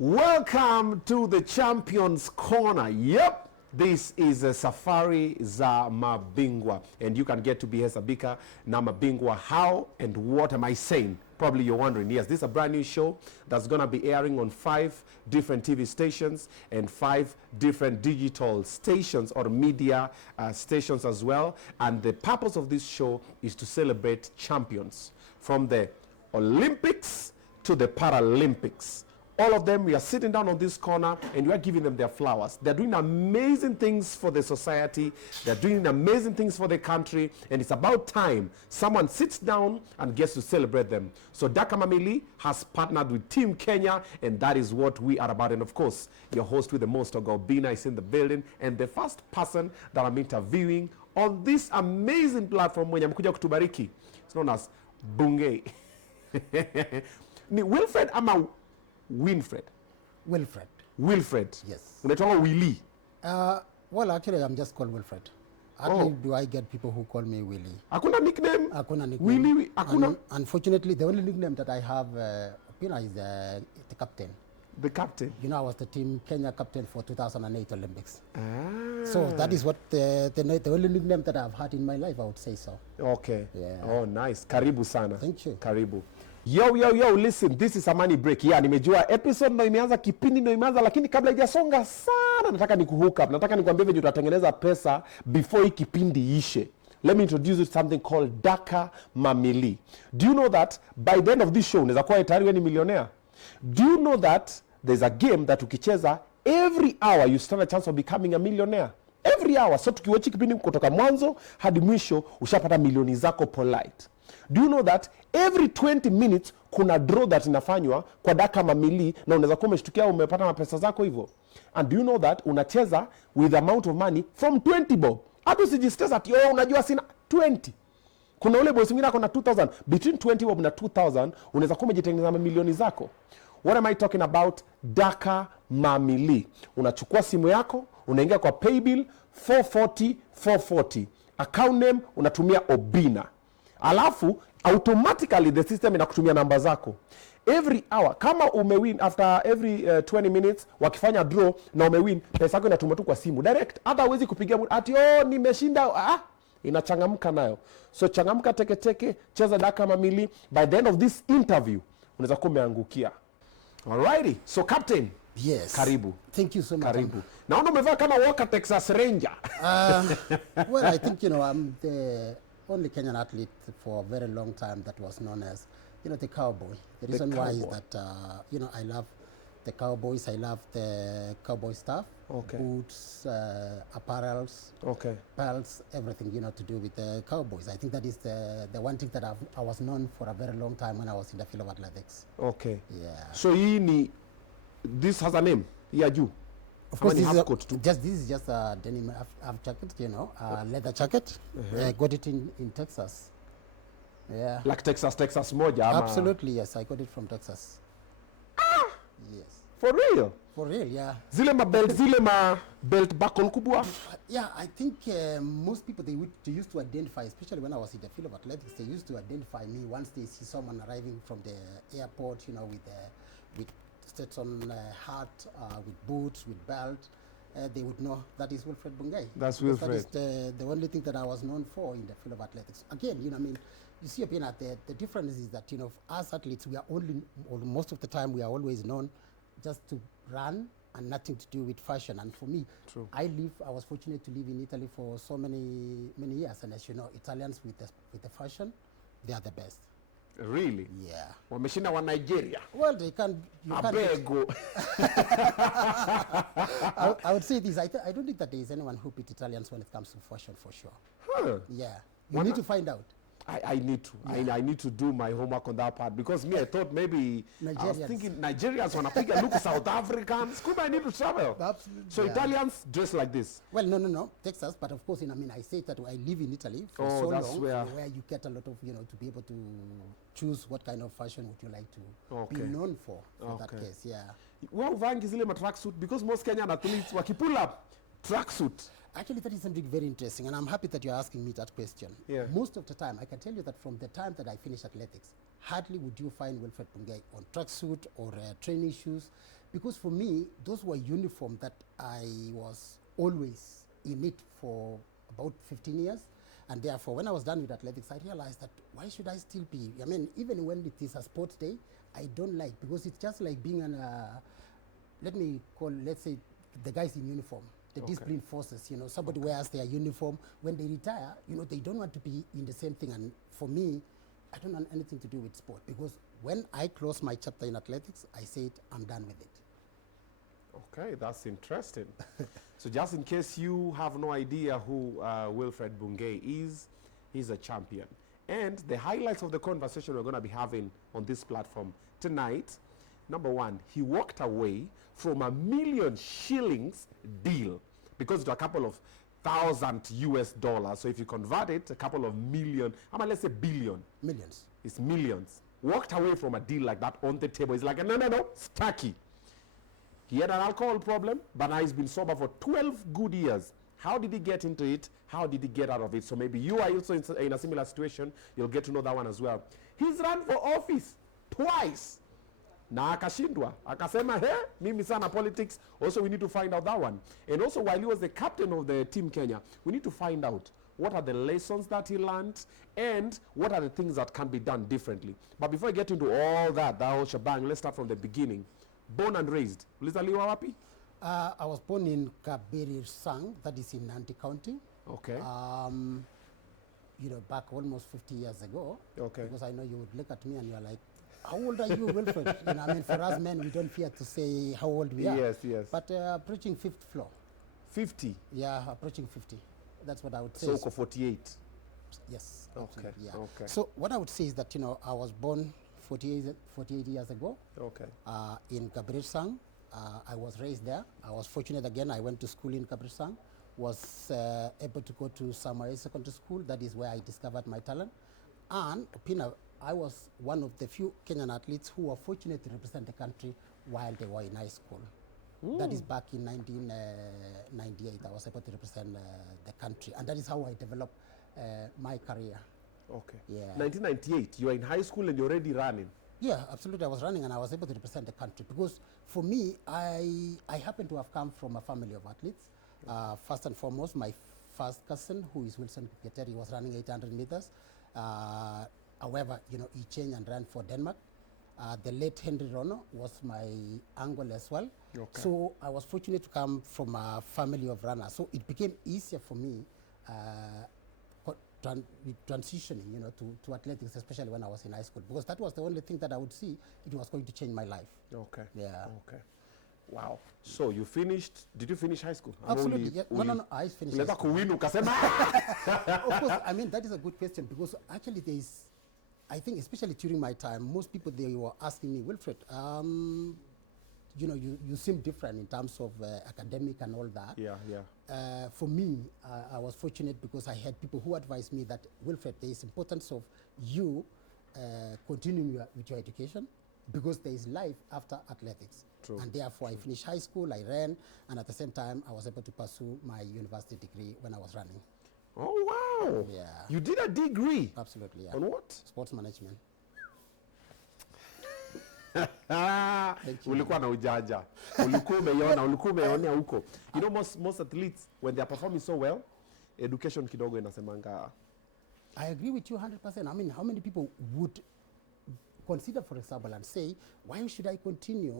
Welcome to the Champions Corner. Yep, this is a SafariZaMabingwa, and you can get to be Sabika na Mabingwa. How and what am I saying? Probably you're wondering. Yes, this is a brand new show that's going to be airing on 5 different TV stations and 5 different digital stations or media stations as well. And the purpose of this show is to celebrate champions from the Olympics to the Paralympics. All of them, we are sitting down on this corner and we are giving them their flowers. They're doing amazing things for the society. They're doing amazing things for the country. And it's about time someone sits down and gets to celebrate them. So Daka Mamili has partnered with Team Kenya, and that is what we are about. And of course, your host with the most, Obinna, is in the building. And the first person that I'm interviewing on this amazing platform, when amekuja kutubariki, it's known as Bungei. Ni Wilfred ama Winfred? Wilfred. Wilfred. Yes. Unaitwa Willy? Well, actually, I'm just called Wilfred. Hardly do I get people who call me Willy. Hakuna nickname? Hakuna nickname. Willy? Hakuna? Unfortunately, the only nickname that I have, Obinna, is the captain. The captain? You know, I was the Team Kenya captain for 2008 Olympics. Ah. So that is what the only nickname that I've had in my life, I would say so. Okay. Yeah. Oh, nice. Karibu sana. Thank you. Karibu. Yo, listen, this is a money break. Yeah, nimejua episode ndo imeanza, kipindi ndo imeanza, lakini kabla haijasonga sana, nataka nikuhook up. Nataka nikwambie vile tutatengeneza pesa before hii kipindi ishe. Let me introduce you to something called Daka Mamili. Do you know that by the end of this show, unaweza kuwa tayari wewe ni millionaire? Do you know that there's a game that ukicheza every hour you stand a chance of becoming a millionaire? Every hour. So tukiwachi kipindi kutoka mwanzo hadi mwisho ushapata milioni zako polite. Do you know that every 20 minutes kuna draw that inafanywa kwa Daka Mamili na unaweza kuwa umeshtukia umepata mapesa zako hivyo? And do you know that unacheza with amount of money from 20 bob? Hata usijistress ati unajua sina 20. Kuna ule boss mwingine akona 2000, between 20 bob na 2000 unaweza kuwa umejitengeneza milioni zako. What am I talking about? Daka Mamili. Unachukua simu yako, unaingia kwa paybill 440. Account name unatumia Obinna. Alafu automatically the system inakutumia namba zako every hour. Kama umewin after every 20 minutes wakifanya draw na umewin, pesa yako inatumwa tu kwa simu direct. Hata huwezi kupigia ati nimeshinda. Inachangamka nayo. So changamka teke, cheza Daka Mamili. By the end of this interview unaweza kuwa umeangukia. Alrighty. So captain, yes. Karibu. Thank you so much. Karibu. Naona umevaa kama Walker Texas Ranger. Well, I think, I'm the only Kenyan athlete for a very long time that was known as, the cowboy. The reason why is that, I love the cowboys. I love the cowboy stuff. Okay. Boots, apparels, okay, belts, everything, to do with the cowboys. I think that is the one thing that I was known for a very long time when I was in the field of athletics. Okay. Yeah. So this has a name? Yeah, you. Of course, this is just a denim half jacket, leather jacket. I got it in Texas. Yeah. Like Texas moja? Absolutely, yes. I got it from Texas. Yes. For real? For real, yeah. Zile ma belt buckle kubwa? Yeah, I think most people, they used to identify, especially when I was in the field of athletics, they used to identify me once they see someone arriving from the airport, with Stetson hat, with boots, with belt, they would know that is Wilfred Bungei. That's Wilfred. That is the only thing that I was known for in the field of athletics. Again, you see, Obinna, the difference is that, us athletes, we are most of the time, we are always known just to run and nothing to do with fashion. And for me, true. I was fortunate to live in Italy for so many years. And as you know, Italians with the fashion, they are the best. Really? Yeah. Wameshinda wa Nigeria. Well, they can't. Abego. I would say this. I don't think that there is anyone who beat Italians when it comes to fashion, for sure. Huh. Yeah. You need to find out. I need to. Yeah. I need to do my homework on that part, because I thought maybe I was thinking Nigerians want to pick a look South Africans. Could I need to travel? Absolutely. So yeah. Italians dress like this. Well, no, Texas, but of course, I say that I live in Italy for so long, where you get a lot of, to be able to choose what kind of fashion would you like to be known for that case. Yeah. Well, uvangi zile ma tracksuit, because most Kenyan athletes pull up tracksuit. Actually, that is something very interesting, and I'm happy that you're asking me that question. Yeah. Most of the time, I can tell you that from the time that I finished athletics, hardly would you find Wilfred Bungei on tracksuit or training shoes. Because for me, those were uniform that I was always in it for about 15 years. And therefore, when I was done with athletics, I realized that why should I still be? I mean, even when it is a sports day, I don't like, because it's just like being an, let's say, the guys in uniform, the discipline forces, you know, somebody wears their uniform. When they retire, you know, they don't want to be in the same thing. And for me, I don't want anything to do with sport, because when I close my chapter in athletics, I said I'm done with it. Okay, that's interesting. So just in case you have no idea who Wilfred Bungei is, he's a champion. And the highlights of the conversation we're going to be having on this platform tonight, number one, he walked away from $1 million shillings deal, because it's a couple of thousand US dollars. So if you convert it, a couple of million, let's say billion. Millions. It's millions. Walked away from a deal like that on the table. It's like, no, it's tacky. He had an alcohol problem, but now he's been sober for 12 good years. How did he get into it? How did he get out of it? So maybe you are also in a similar situation. You'll get to know that one as well. He's run for office twice. Na akashindwa. Akasema, hey, mimi sana politics. Also, we need to find out that one. And also, while he was the captain of the Team Kenya, we need to find out what are the lessons that he learned and what are the things that can be done differently. But before I get into all that whole shebang, let's start from the beginning. Born and raised. Ulizaliwa wapi? I was born in Kabirisang, that is in Nandi County. Okay. You know, back almost 50 years ago. Okay. Because I know you would look at me and you're like, how old are you, Wilfred? You know, I mean, for us men, we don't fear to say how old we are. Yes. But approaching 5th floor. 50? Yeah, approaching 50. That's what I would say. So 48? Yes. Okay. Yeah. Okay. So what I would say is that, you know, I was born 48 years ago. Okay. In Kabirisang. I was raised there. I was fortunate again. I went to school in Kabirisang. Was able to go to Samoei Secondary School. That is where I discovered my talent. And Obinna, I was one of the few Kenyan athletes who were fortunate to represent the country while they were in high school. That is back in 1998. I was able to represent the country. And that is how I developed my career. Okay. Yeah. 1998, you were in high school and you're already running. Yeah, absolutely. I was running and I was able to represent the country, because for me, I happen to have come from a family of athletes. First and foremost, my first cousin, who is Wilson Kipketeri, was running 800 meters. However, you know, he changed and ran for Denmark. The late Henry Rono was my uncle as well. Okay. So I was fortunate to come from a family of runners. So it became easier for me transitioning, you know, to athletics, especially when I was in high school, because that was the only thing that I would see it was going to change my life. Okay. Yeah. Okay. Wow. So you finished, did you finish high school? Absolutely. Yeah. No, I finished high school. Of course, I mean, that is a good question, because actually there is, I think, especially during my time, most people, they were asking me, Wilfred, you know, you seem different in terms of academic and all that. Yeah. For me, I was fortunate because I had people who advised me that, Wilfred, there is importance of you continuing with your education, because there is life after athletics. True. And therefore, I finished high school, I ran, and at the same time, I was able to pursue my university degree when I was running. Oh, wow. Yeah. You did a degree? Absolutely, yeah. On what? Sports management. Ulikuwa na ujanja. Ulikuwa umeona huko. You know, most athletes, when they are performing so well, education kidogo inasemanga. I agree with you 100%. I mean, how many people would consider, for example, and say, why should I continue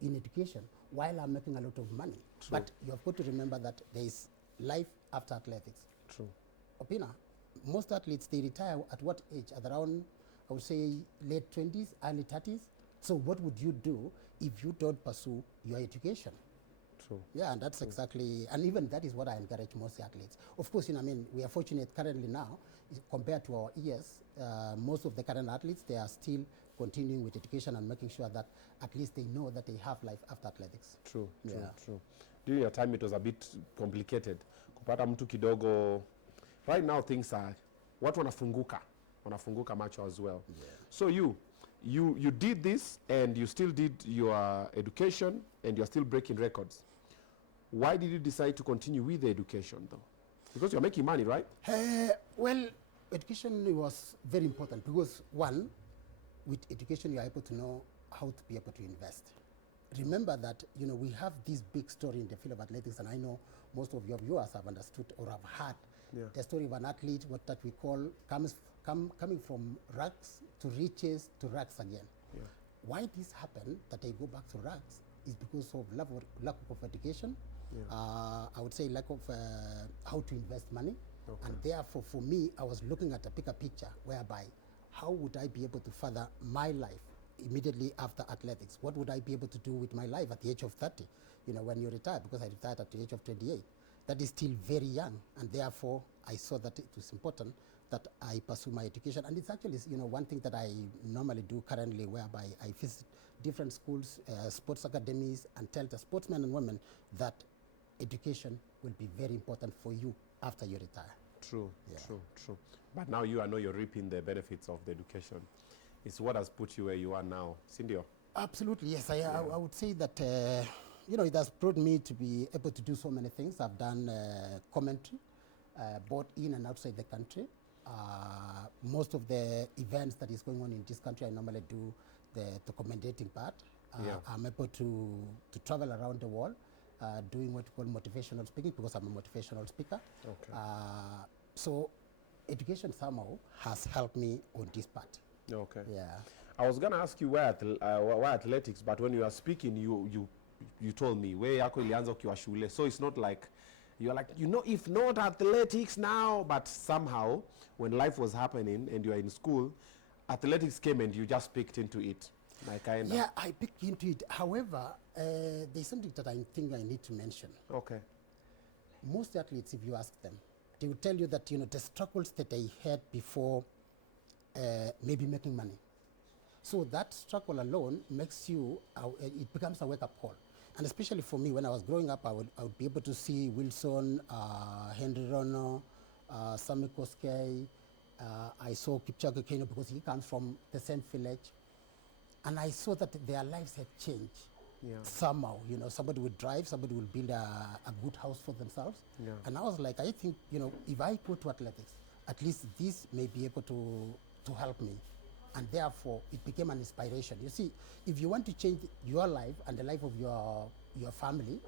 in education while I'm making a lot of money? True. But you have got to remember that there is life after athletics. True. Obinna, most athletes, they retire at what age? At around, I would say, late 20s, early 30s. So what would you do if you don't pursue your education? True. Yeah, and that's exactly, and even that is what I encourage most athletes. Of course, you know, I mean, we are fortunate currently now, compared to our years, most of the current athletes, they are still continuing with education and making sure that at least they know that they have life after athletics. True, true, Yeah. true. During your time, it was a bit complicated. Kupata mtu kidogo. Right now, things are, watu wanafunguka macho as well. Yeah. So you did this and you still did your education and you're still breaking records. Why did you decide to continue with the education though? Because you're making money, right? Well, education was very important because, one, with education you are able to know how to be able to invest. remember that, we have this big story in the field of athletics, and I know most of your viewers have understood or have heard the story of an athlete, what that we call coming from rags to riches to rags again. Yeah. Why this happened, that I go back to rags, is because of lack of education. I would say lack of how to invest money. And therefore, for me, I was looking at a bigger picture whereby how would I be able to further my life immediately after athletics? What would I be able to do with my life at the age of 30, when you retire? Because I retired at the age of 28. That is still very young, and therefore I saw that it was important that I pursue my education. And it's actually, one thing that I normally do currently, whereby I visit different schools, sports academies, and tell the sportsmen and women that education will be very important for you after you retire. True, true. But now you know you're reaping the benefits of the education. It's what has put you where you are now, Cindy. Absolutely, yes. I would say that, it has brought me to be able to do so many things. I've done commentary, both in and outside the country. Most of the events that is going on in this country, I normally do the commentating part. I'm able to travel around the world, doing what we call motivational speaking, because I'm a motivational speaker. Okay. So education somehow has helped me on this part. Okay. Yeah. I was going to ask you why athletics, but when you are speaking, you told me where yako ilianza ukiwa shule. So it's not like you're like, if not athletics now, but somehow when life was happening and you are in school, athletics came and you just picked into it. Yeah, I picked into it. However, there's something that I think I need to mention. Okay. Most athletes, if you ask them, they will tell you that, the struggles that they had before maybe making money. So that struggle alone makes you, it becomes a wake-up call. And especially for me, when I was growing up, I would be able to see Wilson, Henry Rono, Sammy Koskei. I saw Kipchoge Keino because he comes from the same village. And I saw that their lives had changed somehow. Somebody would drive, somebody would build a good house for themselves. Yeah. And I was like, I think, if I go to athletics, at least this may be able to help me. And therefore, it became an inspiration. You see, if you want to change your life and the life of your family,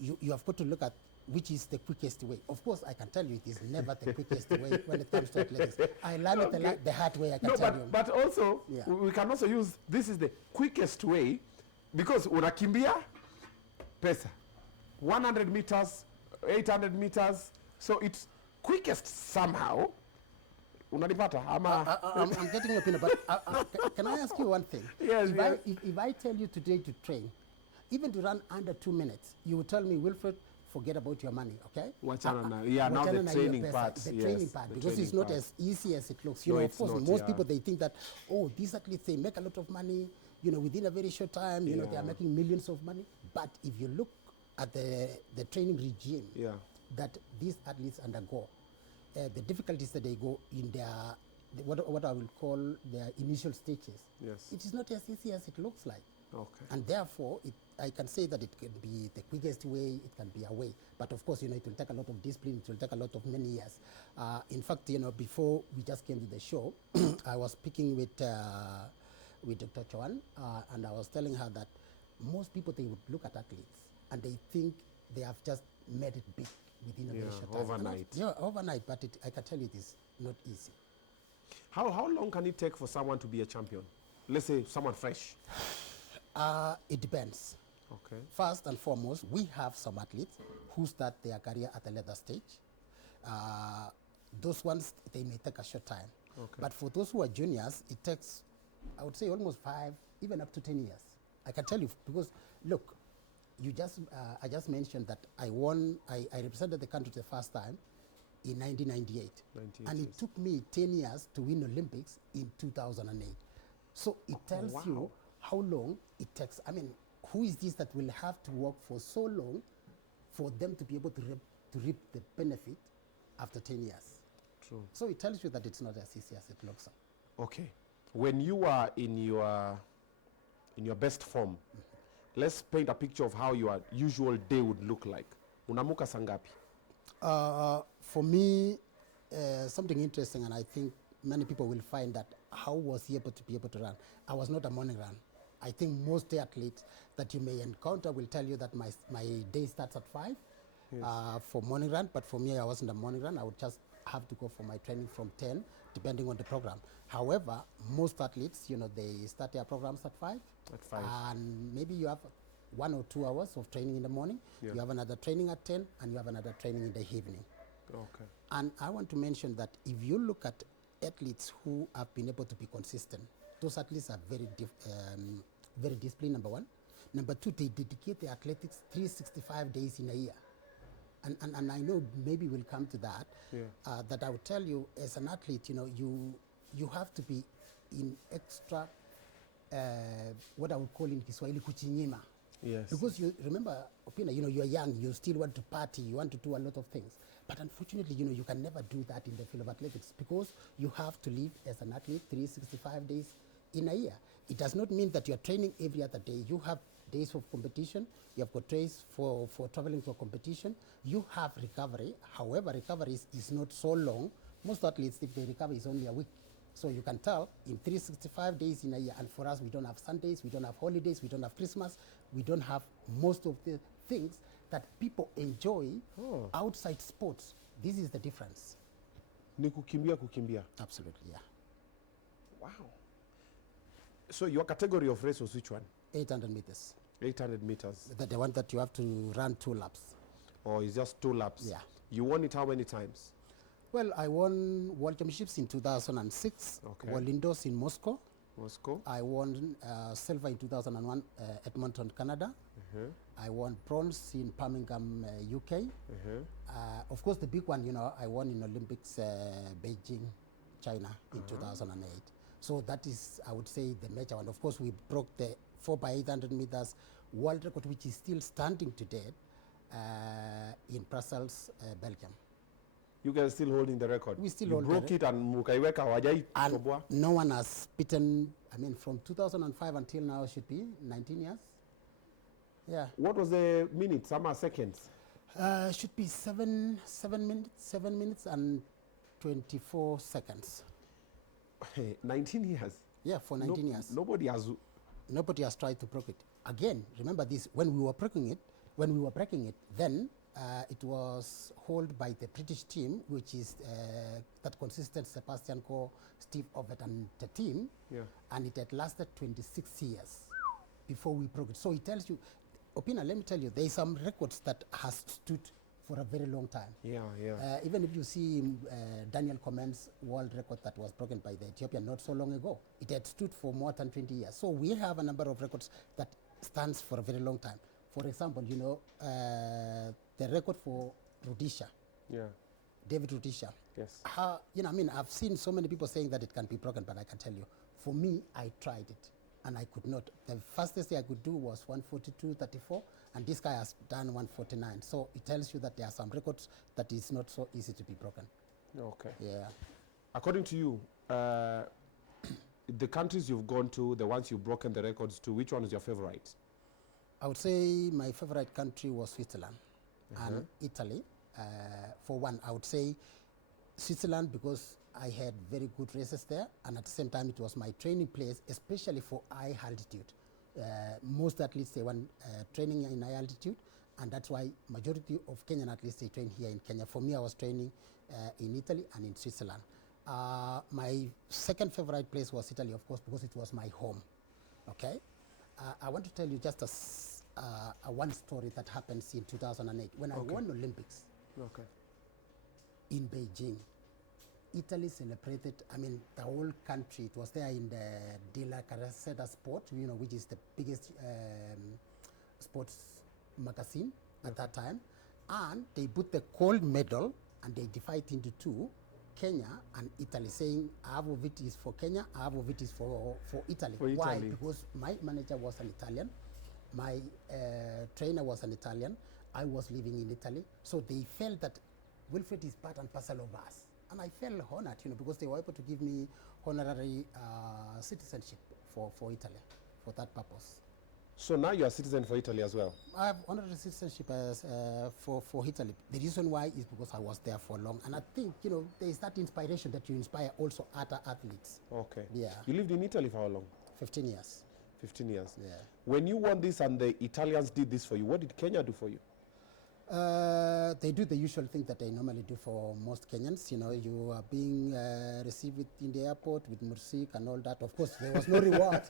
you have got to look at which is the quickest way. Of course, I can tell you it is never the quickest way when it comes to athletics. I learned it the hard way, I can tell you. But also, we can also use, this is the quickest way, because unakimbia, pesa. 100 meters, 800 meters, so it's quickest somehow. Unanipata? I'm getting your opinion, but can I ask you one thing? Yes, if I tell you today to train, even to run under 2 minutes, you will tell me, Wilfred, forget about your money, okay? Now the training part. The training part, because it's not as easy as it looks. Of course, most people, they think that, these athletes, they make a lot of money, within a very short time, they are making millions of money. But if you look at the training regime that these athletes undergo, the difficulties that they go in their, what I will call their initial stages, it is not as easy as it looks like. Okay. And therefore, I can say that it can be the quickest way, it can be a way. But of course, it will take a lot of discipline, it will take a lot of many years. In fact, before we just came to the show, I was speaking with Dr. Chuan, and I was telling her that most people, they would look at athletes and they think they have just made it big within a very short time. Overnight. Overnight, but I can tell you it is not easy. How long can it take for someone to be a champion? Let's say someone fresh. It depends. Okay. First and foremost, we have some athletes who start their career at a later stage. Those ones, they may take a short time. Okay. But for those who are juniors, it takes, I would say, almost 5, even up to 10 years. I can tell you, because look, I just mentioned that I represented the country the first time in 1998. And it took me 10 years to win Olympics in 2008. So it tells you how long it takes. I mean, who is this that will have to work for so long for them to be able to reap the benefit after 10 years? True. So it tells you that it's not as easy as it looks. Okay. When you are in your best form, let's paint a picture of how your usual day would look like. Unamuka sangapi? For me, something interesting, and I think many people will find that, how was he able to be able to run? I was not a morning run. I think most athletes that you may encounter will tell you that my day starts at 5 for morning run, but for me, I wasn't a morning run. I would just have to go for my training from 10, depending on the program. However, most athletes, they start their programs at 5. At 5. And maybe you have 1 or 2 hours of training in the morning. Yeah. You have another training at 10, and you have another training in the evening. Okay. And I want to mention that if you look at athletes who have been able to be consistent, those athletes are very disciplined, number one. Number two, they dedicate their athletics 365 days in a year. And I know maybe we'll come to that, that I would tell you as an athlete, you have to be in extra, what I would call in Kiswahili, kuchinyima. Yes. Because you remember, Obinna, you're young, you still want to party, you want to do a lot of things. But unfortunately, you can never do that in the field of athletics because you have to live as an athlete 365 days in a year. It does not mean that you're training every other day. You have days of competition, you have got days for traveling for competition, you have recovery. However, recovery is not so long. Most athletes, if they recover, is only a week. So you can tell in 365 days in a year, and for us, we don't have Sundays, we don't have holidays, we don't have Christmas, we don't have most of the things that people enjoy outside sports. This is the difference. Ni kukimbia. Absolutely, yeah. Wow. So your category of race was which one? 800 meters. 800 meters. The one that you have to run 2 laps. Or it's just 2 laps? Yeah. You won it how many times? Well, I won World Championships in 2006, World Indoors in Moscow. I won silver in 2001 Edmonton, Canada. I won bronze in Birmingham, UK. Of course, the big one, I won in Olympics, Beijing, China in 2008. So that is, I would say, the major one. Of course, we broke the 4x800 meters world record, which is still standing today in Brussels, Belgium. You guys still holding the record? We still hold broke it and mukaiweka hawajai toboa? No one has beaten, from 2005 until now should be 19 years. Yeah. What was the minutes, some seconds? Should be 7 minutes and 24 seconds. 19 years? Yeah, for 19 years. Nobody has tried to break it. Again, remember this, when we were breaking it, then it was held by the British team, which is that consisted Sebastian Coe, Steve Ovett, and the team. Yeah. And it had lasted 26 years before we broke it. So it tells you, Obinna, let me tell you, there are some records that has stood for a very long time. Yeah, yeah. Even if you see Daniel Coman's world record that was broken by the Ethiopian not so long ago, it had stood for more than 20 years. So we have a number of records that stands for a very long time. For example, the record for Rudisha. Yeah. David Rudisha. Yes. I've seen so many people saying that it can be broken, but I can tell you, for me, I tried it, and I could not. The fastest I could do was 142.34, and this guy has done 149. So it tells you that there are some records that is not so easy to be broken. Okay. Yeah. According to you, the countries you've gone to, the ones you've broken the records to, which one is your favorite? I would say my favorite country was Switzerland and Italy. For one, I would say Switzerland because I had very good races there, and at the same time it was my training place, especially for high altitude. Most athletes, they want training in high altitude, and that's why majority of Kenyan athletes, they train here in Kenya. For me, I was training in Italy and in Switzerland. My second favorite place was Italy, of course, because it was my home. Okay? I want to tell you just a one story that happens in 2008 when I won Olympics in Beijing. Italy celebrated, the whole country. It was there in the De La Carrera Sport, which is the biggest sports magazine at that time. And they put the gold medal and they divide into 2, Kenya and Italy, saying half of it is for Kenya, half of it is for Italy. Why? Because my manager was an Italian, my trainer was an Italian, I was living in Italy, so they felt that Wilfred is part and parcel of us. And I felt honored, because they were able to give me honorary citizenship for Italy, for that purpose. So now you're a citizen for Italy as well? I have honorary citizenship as, for Italy. The reason why is because I was there for long. And I think, there is that inspiration that you inspire also other athletes. Okay. Yeah. You lived in Italy for how long? 15 years. 15 years. Yeah. When you won this and the Italians did this for you, what did Kenya do for you? They do the usual thing that they normally do for most Kenyans. You know, you are being received in the airport with mursik and all that. Of course, there was no reward.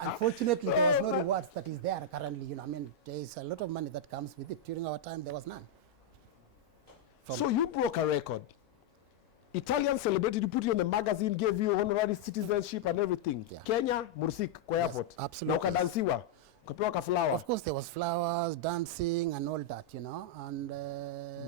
Unfortunately, there was no reward that is there currently. You know, I mean, there is a lot of money that comes with it. During our time, there was none. So you broke a record. Italians celebrated, you put you on the magazine, gave you honorary citizenship and everything. Yeah. Kenya, mursik kwa airport. Yes, absolutely. Na ukadansiwa, ukapewa ka flower. Of course, there was flowers, dancing, and all that, you know. And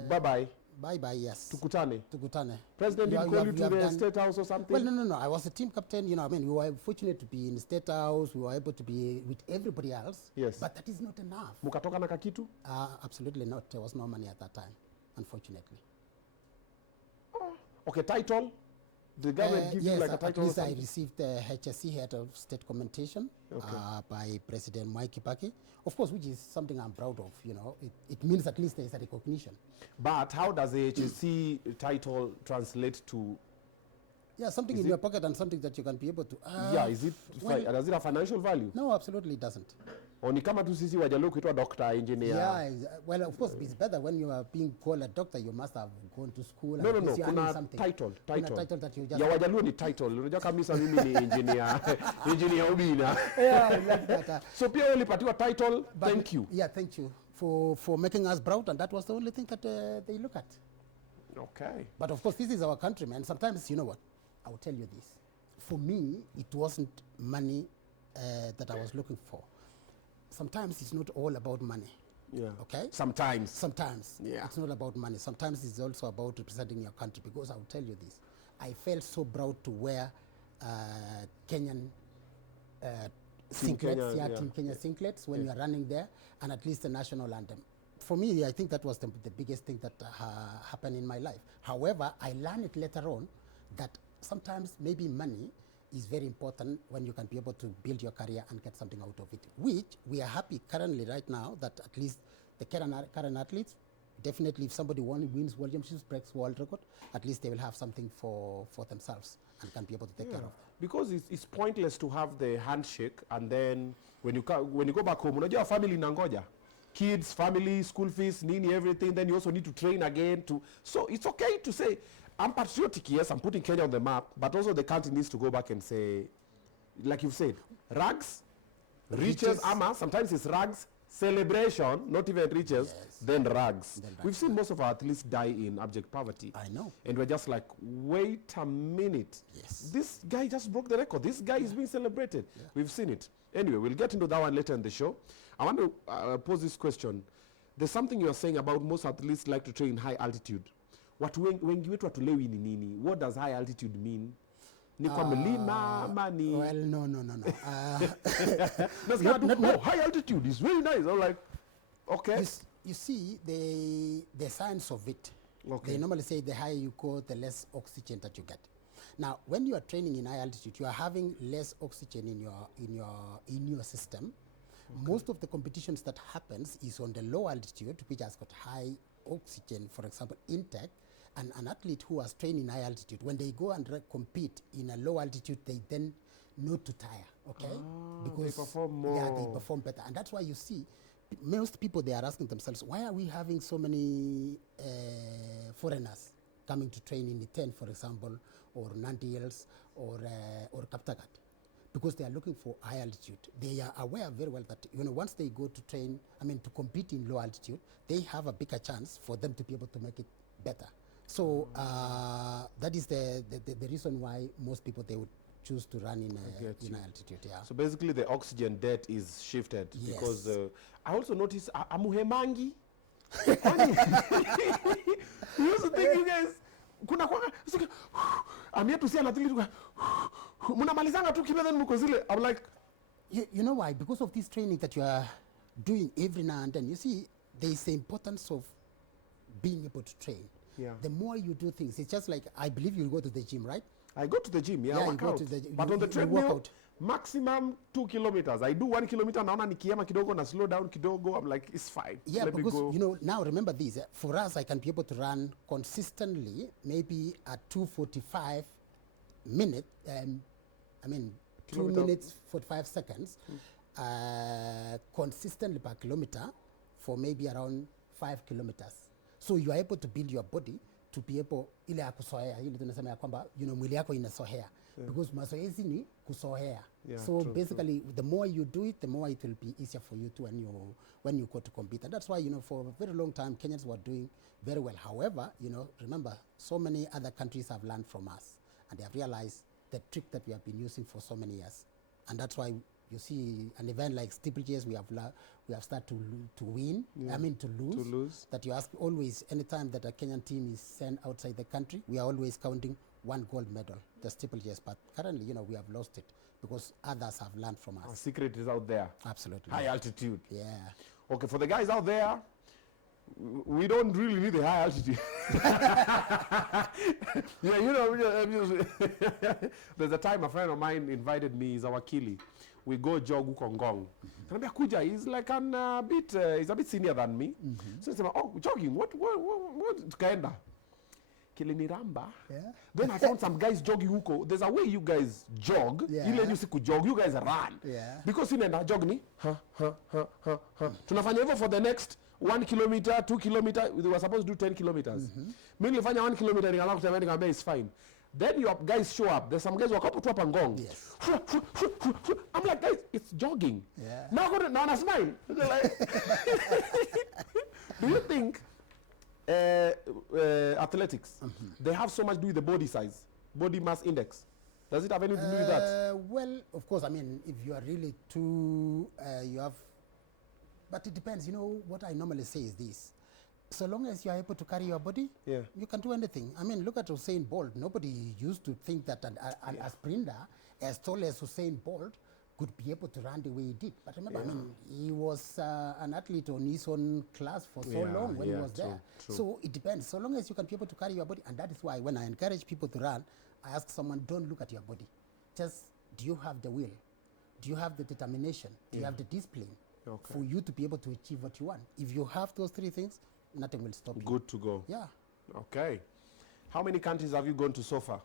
Bye-bye. bye-bye, yes. Tukutane. Tukutane. President didn't call you to the State House or something? Well, no. I was a team captain. You know, I mean, we were fortunate to be in the State House. We were able to be with everybody else. Yes. But that is not enough. Mukatoka na kakitu? Absolutely not. There was no money at that time, unfortunately. Okay, title? The government give you like a title or Yes, at least I something? received the HSC, Head of State Commendation, Okay. by President Mwai Kibaki. Of course, which is something I'm proud of, you know. It means at least there is a recognition. But how does the HSC title translate to? Yeah, something Is in it- your pocket and something that you can be able to... Yeah, is it, well- does it have financial value? No, absolutely it doesn't. Or ni kama tu sisi Wajaluo kuitwa doctor, engineer? Yeah, well, of course, it's better when you are being called a doctor, you must have gone to school. No, and no, at least you're earning kuna something. title. Kuna title that you just... Ya Wajaluo ni title. Unajua kabisa mimi ni engineer, engineer Obinna. Yeah, I like that. So pia wewe ulipatiwa title, But- thank you. Yeah, thank you for making us proud, and that was the only thing that they look at. Okay. But of course, this is our country, man. Sometimes, you know what? I will tell you this. For me, it wasn't money that I was looking for. Sometimes it's not all about money. Yeah. Okay? Sometimes. Sometimes. Yeah. It's not about money. Sometimes it's also about representing your country. Because I will tell you this. I felt so proud to wear Kenyan singlets, Kenya, yeah. Team Kenya singlets when you are running there, and at least the national anthem. For me, I think that was the biggest thing that happened in my life. However, I learned it later on that sometimes maybe money is very important when you can be able to build your career and get something out of it, which we are happy currently right now that at least the current athletes, definitely if somebody wins world championships, breaks world record, at least they will have something for themselves and can be able to take care of. Because it's pointless to have the handshake and then when you go back home, unajua family nangoja. Kids, family, school fees, nini, everything, then you also need to train again so it's okay to say, I'm patriotic, yes, I'm putting Kenya on the map, but also the country needs to go back and say, like you've said, rags, riches, sometimes it's rags, celebration, not even riches, Yes. then rags. Then rags, We've seen most of our athletes die in abject poverty. I know. And we're just like, wait a minute. Yes. This guy just broke the record. This guy is being celebrated. Yeah. We've seen it. Anyway, we'll get into that one later in the show. I want to pose this question. There's something you're saying about most athletes like to train in high altitude. Wengi wetu hatuelewi ni nini? What does high altitude mean? Ni kwa mlima ama ni... Well, no. High altitude is very nice. I'm like, okay. You see, the science of it, Okay. they normally say the higher you go, the less oxygen that you get. Now, when you are training in high altitude, you are having less oxygen in your system. Okay. Most of the competitions that happens is on the low altitude, which has got high oxygen, for example, intake. And an athlete who has trained in high altitude, when they go and compete in a low altitude, they then not to tire, okay? They perform more. Yeah, they perform better. And that's why you see, most people, they are asking themselves, why are we having so many foreigners coming to train in the tent, for example, or Nandi Hills or Kaptagat? Because they are looking for high altitude. They are aware very well that once they go to train, to compete in low altitude, they have a bigger chance for them to be able to make it better. So that is the reason why most people, they would choose to run in high altitude. Yeah. So basically the oxygen debt is shifted. Yes. Because I also noticed amuhemangi. You used to think you guys kuna kwa I'm here to see an athlete munamalizanga tu kibe then muko zile. I'm like, you know why? Because of this training that you are doing every now and then. You see, there is the importance of being able to train. Yeah. The more you do things, it's just like, I believe you go to the gym, right? I go to the gym, I you work go out. to the But on the you work treadmill, out. maximum 2 kilometers. I do 1 kilometer, naona nikiema kidogo, na slow down kidogo. I'm like, it's fine. Yeah, Let me because, go. now remember this. For us, I can be able to run consistently, maybe at 2:45 minutes, 2 minutes 45 seconds consistently per kilometer for maybe around 5 kilometers. So you are able to build your body to be able ile ya kusoea, ile tunasema ya kwamba mwili yako inasohea, because mazoezi ni kusohea. So basically the more you do it, the more it will be easier for you to when you go to compete. And that's why for a very long time Kenyans were doing very well. However, remember, so many other countries have learned from us and they have realized the trick that we have been using for so many years. And that's why you see an event like steeplechase, we have started to win. I mean to lose. That you ask always, anytime that a Kenyan team is sent outside the country, we are always counting 1 gold medal, the steeplechase. But currently, we have lost it because others have learned from us. Our secret is out there. Absolutely. High altitude. Yeah. Okay, for the guys out there, we don't really need the high altitude. There's a time a friend of mine invited me, he's a wakili. We go jog huko Ngong. Kanambia kuja, he's like he's a bit senior than me. So he said, oh, jogging, what tukaenda? Kiliniramba. Yeah. Then I found some guys jogging huko. There's a way you guys jog. Ile you siku jog, you guys run. Yeah. Because inaenda jog ni tunafanya hivyo for the next 1 kilometer, 2 kilometer. We were supposed to do 10 kilometers. Mimi nilifanya 1 kilometer nikala kutembea nikamwambia it's fine. Then your guys show up. There's some guys wakapo tu hapa Ngong. Yes. I'm like, guys, it's jogging. Yeah. Now na smile. Do you think athletics, they have so much to do with the body size, body mass index? Does it have anything to do with that? Well, of course, I mean, if you are really too, you have, but it depends. What I normally say is this. So long as you are able to carry your body, you can do anything. I mean, look at Usain Bolt. Nobody used to think that a sprinter as tall as Usain Bolt could be able to run the way he did. But remember, I mean, he was an athlete on his own class for so long when he was there. So it depends. So long as you can be able to carry your body, and that is why when I encourage people to run, I ask someone, don't look at your body. Just, do you have the will? Do you have the determination? Do you have the discipline for you to be able to achieve what you want? If you have those 3 things, nothing will stop you. Good to go. Yeah. Okay. How many countries have you gone to so far?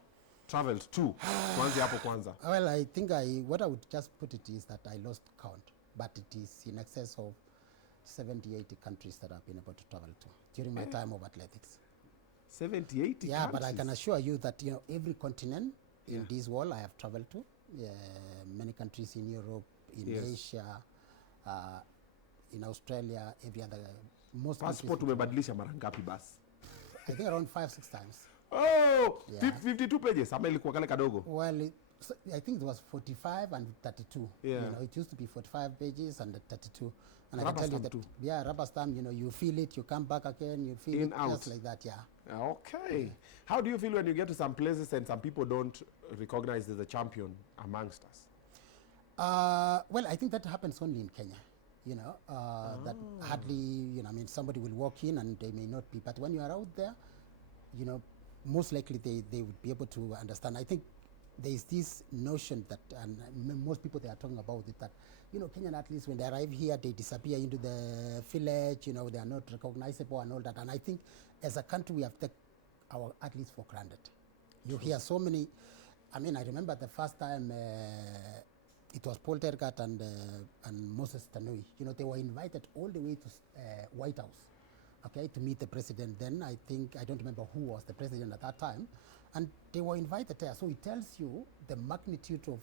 Traveled to? Kwanza hapo kwanza. Well, I think what I would just put it is that I lost count, but it is in excess of 70, 80 countries that I've been able to travel to during my time of athletics. 70, 80 Yeah, countries. but I can assure you that every continent in this world I have traveled to. Many countries in Europe, in Asia, in Australia, every other. Most Passport umebadilisha mara ngapi basi? I think around 5-6 times. Oh, 52 pages. Ama ilikuwa kale kadogo? Well, I think it was 45 and 32. Yeah. It used to be 45 pages and 32. And Rubber I can tell you stamp that, too. rubber stamp, you feel it, you come back again, you feel In, it, out. just like that, Okay. How do you feel when you get to some places and some people don't recognize there's a champion amongst us? Well, I think that happens only in Kenya. That hardly, I mean, somebody will walk in and they may not be. But when you are out there, most likely they would be able to understand. I think there is this notion that, and most people they are talking about it, that, Kenyan athletes, when they arrive here, they disappear into the village, they are not recognizable and all that. And I think as a country, we have taken our athletes for granted. You hear so many, I mean, I remember the first time it was Paul Tergat and Moses Tanui. They were invited all the way to White House, to meet the president. Then I don't remember who was the president at that time, and they were invited there. So it tells you the magnitude of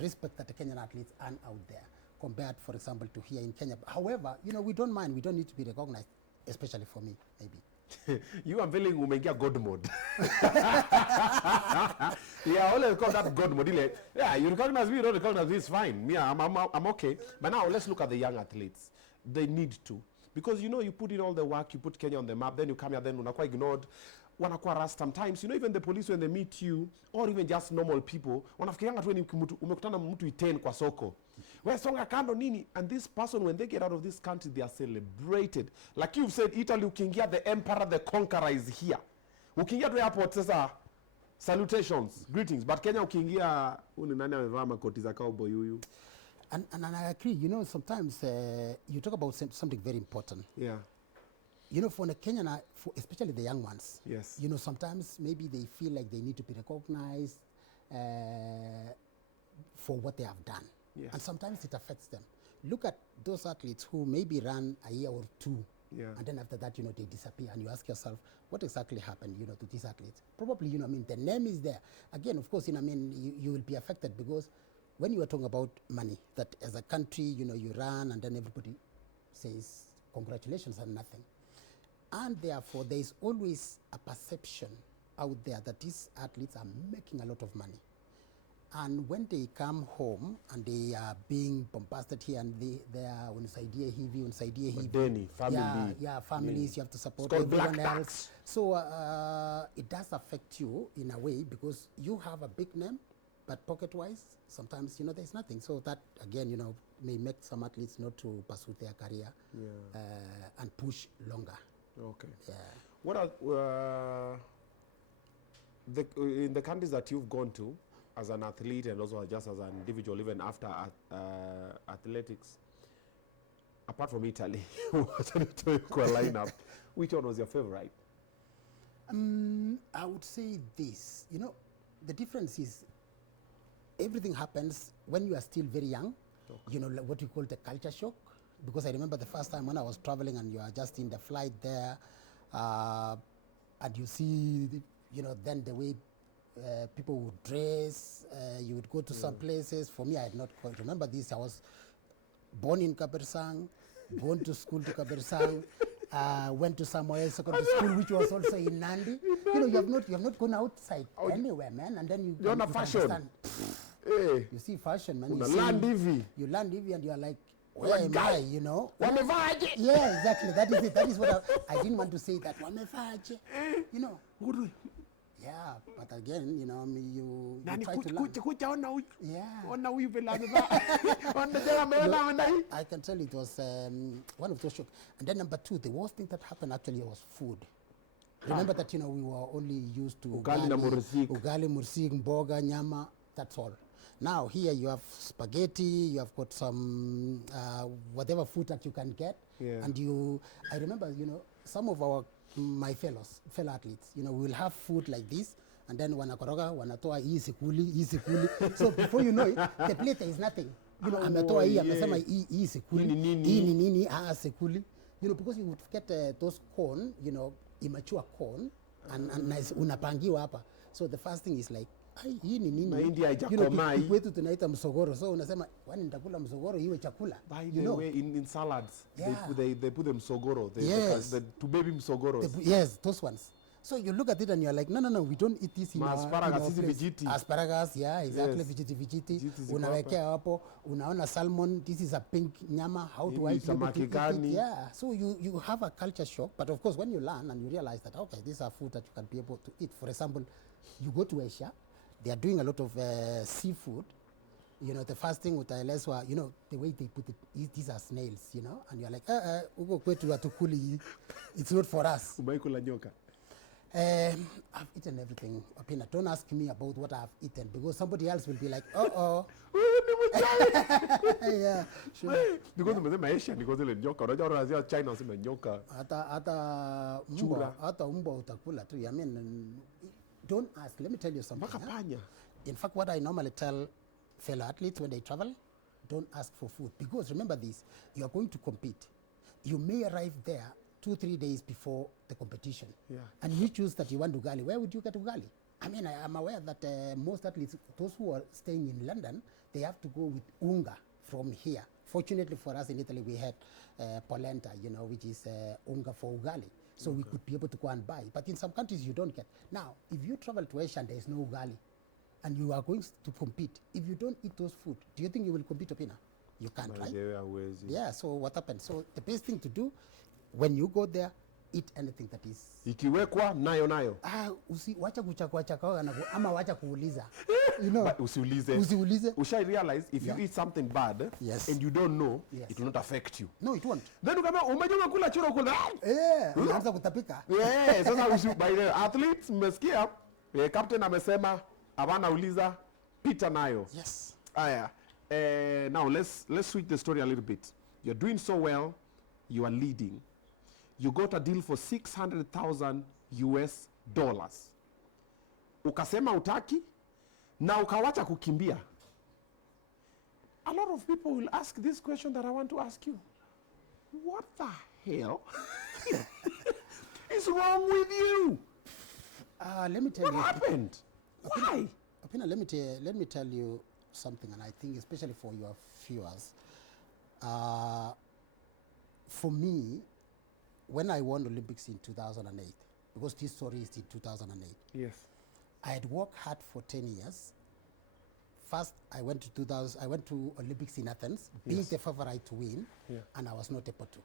respect that the Kenyan athletes earn out there compared, for example, to here in Kenya. However, we don't mind. We don't need to be recognized, especially for me, maybe. You are feeling umeingia God mode. Always call that God mode. Yeah, you recognize me, you don't recognize me, it's fine. Me, I'm okay. But now let's look at the young athletes. They need to. Because you put in all the work, you put Kenya on the map, then you come here, then unakuwa ignored. Wanakuwa rust sometimes. Even the police, when they meet you, or even just normal people, wanafikirianga tu ni umekutana mtu 10 kwa soko. Wewe songa kando nini? And this person, when they get out of this country, they are celebrated. Like you've said, Italy, ukiingia, the emperor, the conqueror is here. Ukiingia to airport, sasa, salutations, greetings. But Kenya ukiingia, uni nani amevaa makoti za cowboy huyu? And I agree. Sometimes you talk about something very important. Yeah. For the Kenyan, especially the young ones. Yes. Sometimes maybe they feel like they need to be recognized. for what they have done. Yes. And sometimes it affects them. Look at those athletes who maybe run a year or two, and then after that, they disappear, and you ask yourself, what exactly happened, to these athletes? Probably, the name is there. Again, of course, you will be affected, because when you are talking about money, that as a country, you run, and then everybody says congratulations and nothing. And therefore, there is always a perception out there that these athletes are making a lot of money. And when they come home and they are being bombarded here, and they are on Saidia Hivi, Deni, family. Yeah, families, you have to support It's called everyone black else. tax. So it does affect you in a way, because you have a big name, but pocket-wise, sometimes, there's nothing. So that, again, may make some athletes not to pursue their career and push longer. Okay. Yeah. What are in the countries that you've gone to as an athlete and also just as an individual, even after athletics, apart from Italy, lineup, which one was your favorite? I would say this. The difference is everything happens when you are still very young. Okay. Like what you call the culture shock. Because I remember the first time when I was traveling and you are just in the flight there, and you see, then the way people would dress, you would go to some places. For me, I had not quite remember this. I was born in Kabersang, born to school to Kabersang, went to Samuel Secondary School, which was also in Nandi. You have not gone outside anywhere, man. And then you on a fashion. Hey. You see fashion, man. You land EV. You land EV and you are like, where am I, Wamevaje? Yeah, exactly. That is it. That is what I didn't want to say that. Wamevaje. Yeah, but again, you try to learn. Yeah. I can tell it was one of those shocks. And then number two, the worst thing that happened actually was food. Remember that, we were only used to ugali, mursik, mboga, nyama, that's all. Now here you have spaghetti, you have got some whatever food that you can get, and I remember, some of my fellow athletes, we will have food like this, and then wanakoroga, wanatoa hii sikuli. So before you know it, the plate is nothing. Ametoa hii, amesema hii sikuli, hii ni nini, sikuli. Because you would get those corn, immature corn, and unapangiwa hapa. So the first thing is like, hii ni nini? Mahindi haijakomaa. Kwetu tunaita msogoro. So unasema, kwani nitakula msogoro iwe chakula? By the way, in salads, they put them msogoro. To baby msogoro. Yes, those ones. So you look at it and you're like, no, we don't eat this in our asparagus, asparagus, yeah, exactly, vijiti. Unawekea hapo, unaona salmon, this is a pink nyama, how do I be able to eat it? Yeah, so you have a culture shock, but of course when you learn and you realize that, okay, these are food that you can be able to eat. For example, you go to Asia, they are doing a lot of seafood. The first thing with Leswa, the way they put it, these are snails, and you're like, ugo kwetu hatukuli, it's not for us. Umeikula nyoka? I've eaten everything, Obinna. Don't ask me about what I've eaten, because somebody else will be like, yeah, sure. Because umesema Asia ni kwa zile nyoka. Unajua unazia China useme nyoka. Hata mbwa utakula tu. I mean, don't ask. Let me tell you something. Makapanya. In fact, what I normally tell fellow athletes when they travel, don't ask for food, because remember this, you are going to compete. You may arrive there 2-3 days before the competition, and you choose that you want ugali. Where would you get ugali? I mean, I am aware that most athletes, those who are staying in London, they have to go with unga from here. Fortunately for us in Italy, we had polenta, which is unga for ugali. So we could be able to go and buy. But in some countries, you don't get. Now, if you travel to Asia and there is no ugali, and you are going to compete, if you don't eat those food, do you think you will compete, Obinna? You can't, right? Yeah, so what happens? So the best thing to do, when you go there, eat anything that is ikiwekwa nayo. Wacha kuchakwa ama wacha kuuliza. But usiulize. Usha realize if you eat something bad and you don't know, it will not affect you. No, it won't. Then ukama umejua kula churo kula. Unaanza kutapika. Sasa by the athletes mmesikia captain amesema abana uliza pita nayo. Yes. Aya. Now let's switch the story a little bit. You're doing so well, you are leading. You got a deal for $600,000 US. Ukasema utaki na ukawacha kukimbia. a lot of people will ask this question that I want to ask you. What the hell is wrong with you? Let me tell What you. happened? Why? Obinna, let me tell you something, and I think especially for your viewers. For me, when I won the Olympics in 2008, because this story is in 2008. Yes. I had worked hard for 10 years. First, I went to Olympics in Athens, being the favorite to win, and I was not able to.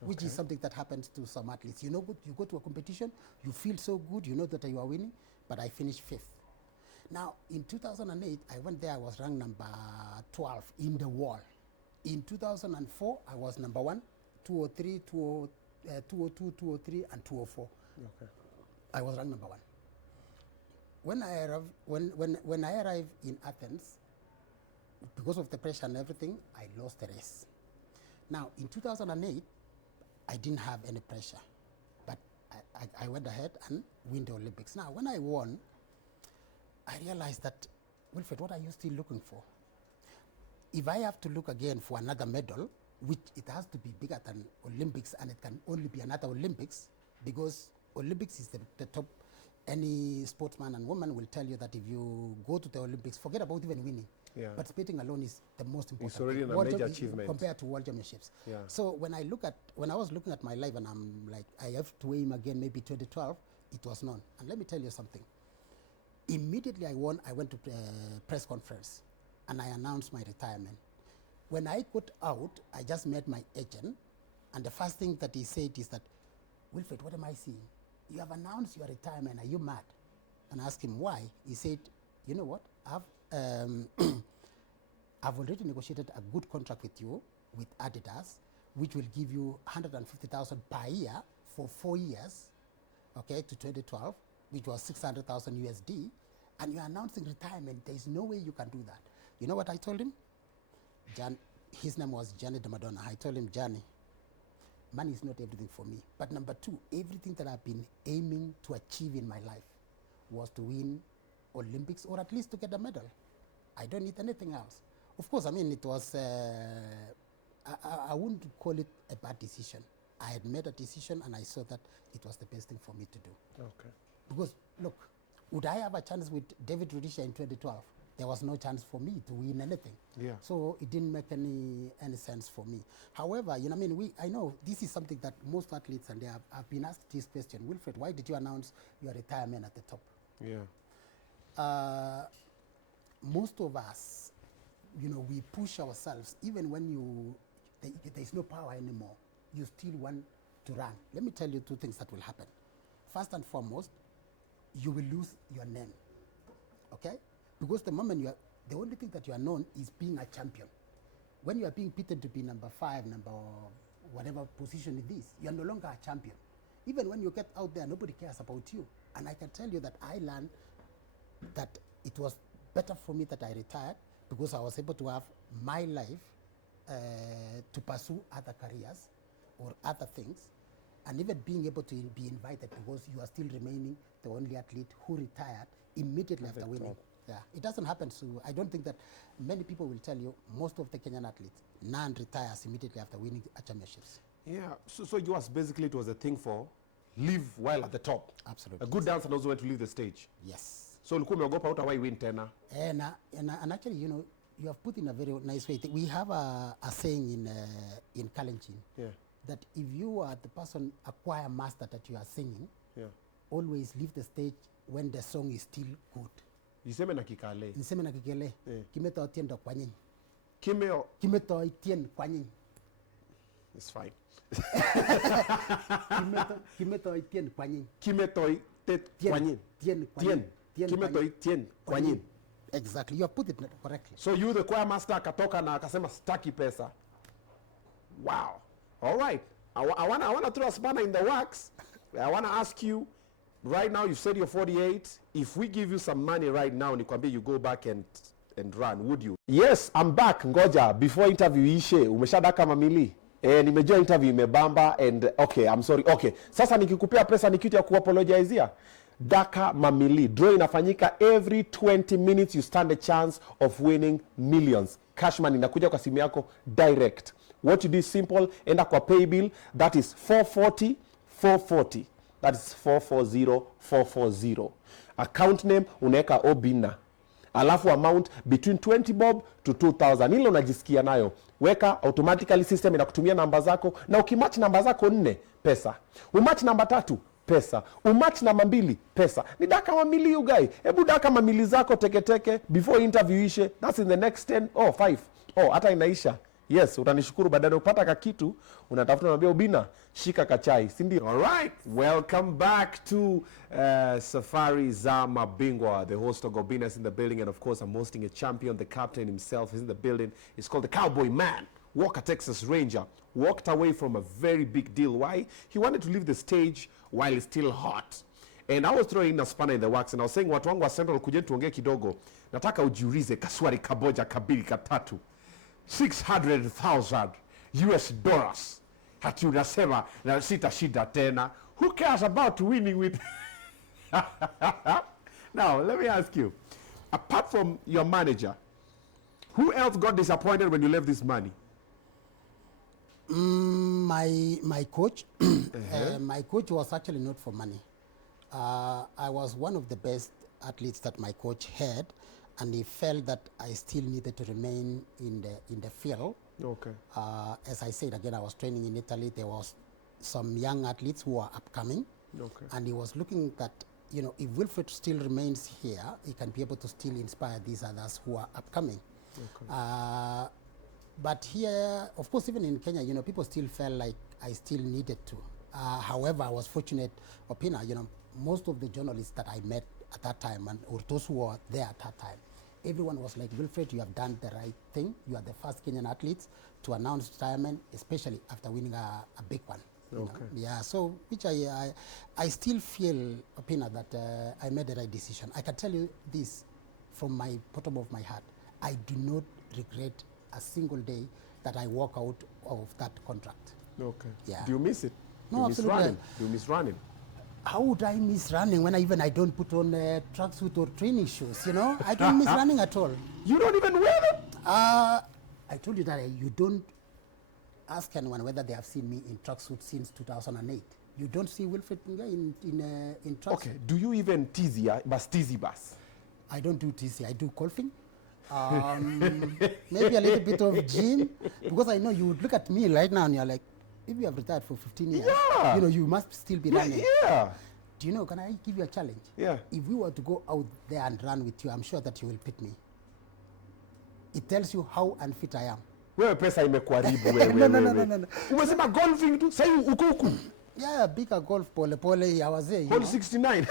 Which is something that happens to some athletes. You know, you go to a competition, you feel so good, you know that you are winning, but I finished 5th. Now, in 2008, I went there, I was ranked number 12 in the world. In 2004, I was number 1, 203, 202, 203, and 204. Okay. I was ranked number 1. When I arrived in Athens, because of the pressure and everything, I lost the race. Now, in 2008, I didn't have any pressure, but I went ahead and win the Olympics. Now, when I won, I realized that, Wilfred, what are you still looking for? If I have to look again for another medal, which it has to be bigger than Olympics, and it can only be another Olympics, because Olympics is the top. Any sportsman and woman will tell you that if you go to the Olympics, forget about even winning. Yeah. Participating alone is the most important. It's already a major achievement compared to world championships. Yeah. So when I was looking at my life and I'm like, I have to aim again, maybe 2012, it was none. And let me tell you something. Immediately I won, I went to press conference and I announced my retirement. When I got out, I just met my agent, and the first thing that he said is that, Wilfred, what am I seeing? You have announced your retirement, are you mad? And I asked him why. He said, you know what, I've already negotiated a good contract with you, with Adidas, which will give you 150,000 per year for 4 years, okay, to 2012, which was 600,000 USD, and you're announcing retirement. There's no way you can do that. You know what I told him? His name was Johnny de Madonna. I told him, Johnny, money is not everything for me. But number 2, everything that I've been aiming to achieve in my life was to win Olympics, or at least to get a medal. I don't need anything else. Of course, I mean, it was, I wouldn't call it a bad decision. I had made a decision and I saw that it was the best thing for me to do. Okay. Because, look, would I have a chance with David Rudisha in 2012? There was no chance for me to win anything. Yeah. So it didn't make any sense for me. However, you know, I mean, I know this is something that most athletes, and they have been asked this question, Wilfred, why did you announce your retirement at the top? Yeah. Most of us, you know, we push ourselves, even when there's no power anymore, you still want to run. Let me tell you 2 things that will happen. First and foremost, you will lose your name, okay? Because the moment the only thing that you are known is being a champion. When you are being pitted to be number 5, number whatever position it is, you are no longer a champion. Even when you get out there, nobody cares about you. And I can tell you that I learned that it was better for me that I retired, because I was able to have my life to pursue other careers or other things, and even being able to be invited, because you are still remaining the only athlete who retired immediately after winning. Top. Yeah, it doesn't happen. So I don't think that many people will tell you, most of the Kenyan athletes, none retires immediately after winning championships. Yeah. So yours basically, it was a thing for live while at the top. Absolutely. A good dancer knows when to leave the stage. Yes. So ulikuwa umeogopa hutawahi win tena. And actually, you know, you have put in a very nice way. We have a saying in Kalenjin, that if you are the person, a choir master that you are singing, always leave the stage when the song is still good. Niseme na Kikale. Niseme na Kikale. Kimeto tiendo kwa nyinyi. Kimeto tien kwa nyinyi. It's fine. Kimeto tien kwa nyinyi. Kimeto kwa nyinyi. Kimeto tien kwa nyinyi. Exactly, you have put it correctly. So you, the choir master, akatoka na akasema staki pesa. Wow. All right. I wanna throw a spanner in the works. I wanna ask you, right now you said you're 48. If we give you some money right now, nikwambie you go back and run, would you? Yes, I'm back. Ngoja, before interview ishe, umeshadaka mamili. Nimejua interview imebamba and okay, I'm sorry. Okay. Sasa nikikupea pesa ni kitu ya kuapologizea. Daka Mamili. Draw inafanyika every 20 minutes. You stand a chance of winning millions. Cashman inakuja kwa simu yako direct. What you do is simple. Enda kwa pay bill. That is 440 440. That is 440 440. Account name unaweka Obinna. Alafu amount between 20 bob to 2000. Ile unajisikia nayo. Weka automatically, system inakutumia namba zako, na ukimatch namba zako 4 pesa. Umatch namba 3 pesa. Umatch namba 2 pesa. Ni Daka Mamili you guy. Hebu Daka Mamili zako teke before interview ishe. That's in the next 10 or 5. Oh, hata inaisha. Yes, utanishukuru baadaye upata kakitu, unatafuta unambia Obinna shika kachai, si ndio? All right, welcome back to SafariZaMabingwa. The host of Obinna is in the building, and of course I'm hosting a champion. The captain himself is in the building. It's called the Cowboy Man. Walker, Texas Ranger, walked away from a very big deal. Why? He wanted to leave the stage while it's still hot. And I was throwing a spanner in the works, and I was saying watu wangu wa Central kujeni tuongee kidogo. Nataka ujiulize kaswari kaboja kabili katatu. 600,000 US dollars. Hati unasema na sita shida tena. Who cares about winning with? Now, let me ask you. Apart from your manager, who else got disappointed when you left this money? My coach. My coach was actually not for money. I was one of the best athletes that my coach had, and he felt that I still needed to remain in the field. Okay. As I said again, I was training in Italy. There was some young athletes who are upcoming. Okay. And he was looking that, you know, if Wilfred still remains here, he can be able to still inspire these others who are upcoming. Okay. But here, of course, even in Kenya, you know, people still felt like I still needed to. However, I was fortunate, Obinna, you know, most of the journalists that I met at that time, and or those who were there at that time, everyone was like, Wilfred, you have done the right thing. You are the first Kenyan athletes to announce retirement, especially after winning a big one. You know? Yeah, so which I still feel, Obinna, that I made the right decision. I can tell you this from my bottom of my heart. I do not regret a single day that I walk out of that contract. Okay. Yeah. Do you miss it? No, Do you miss absolutely. running? Do you miss running? How would I miss running when I don't put on tracksuit or training shoes, you know? I don't miss running at all. You don't even wear them? I told you that you don't ask anyone whether they have seen me in tracksuit since 2008. You don't see Wilfred Bungei in tracksuit. Okay. Do you even teasy bus? I don't do TC, I do golfing. Maybe a little bit of gym, because I know you would look at me right now and you're like, if you have retired for 15 years, Yeah. you know, you must still be running. Yeah. Do you know, can I give you a challenge? Yeah. If we were to go out there and run with you, I'm sure that you will beat me. It tells you how unfit I am. Wewe pesa imekuharibu wewe. No. Umesema golfing tu, sasa uko huku. Yeah, bigger golf pole ya wazee. All 69.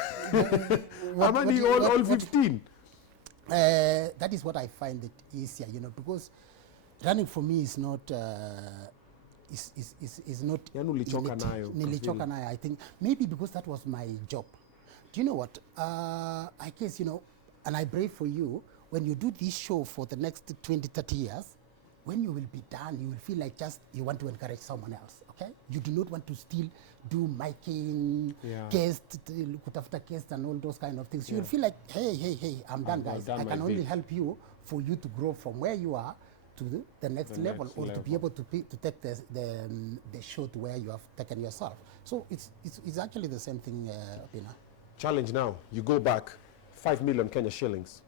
How many all 15? That is what I find it easier, you know, because running for me is not is not. Yani ulichoka nayo. Nilichoka nayo. I think maybe because that was my job. Do you know what? I guess, you know, and I pray for you, when you do this show for the next 20, 30 years, when you will be done, you will feel like just you want to encourage someone else, okay? You do not want to still do miking, guest, kutafuta guest and all those kind of things. You will feel like, hey, I'm done, guys. I can only help you for you to grow from where you are to the next level, or to be able to take the show to where you have taken yourself. So it's actually the same thing, Obinna. Challenge now. You go back 5 million Kenya shillings.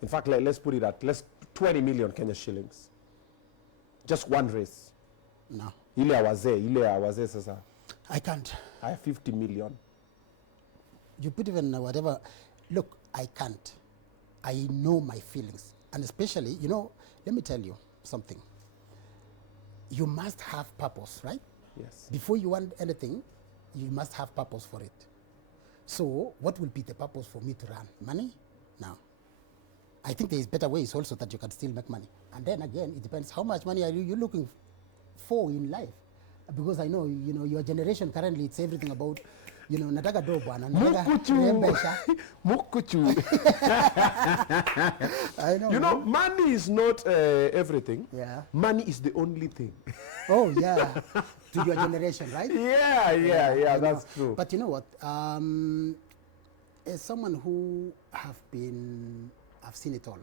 In fact, let's put it at 20 million Kenya shillings. Just one race. No. Ile ya wazee sasa. I can't. I have 50 million. You put even whatever. Look, I can't. I know my feelings. And especially, you know, let me tell you something. You must have purpose, right? Yes. Before you want anything, you must have purpose for it. So what will be the purpose for me to run? Money? No. I think there is better ways also that you can still make money. And then again, it depends how much money are you looking for in life. Because I know, you know, your generation currently, it's everything about, you know, nataka do bwana, nataka rembesha. Mukuchu. I know. You know, money is not everything. Yeah. Money is the only thing. Oh, yeah. To your generation, right? Yeah, I that's know. true. But you know what? As someone who I've seen it all,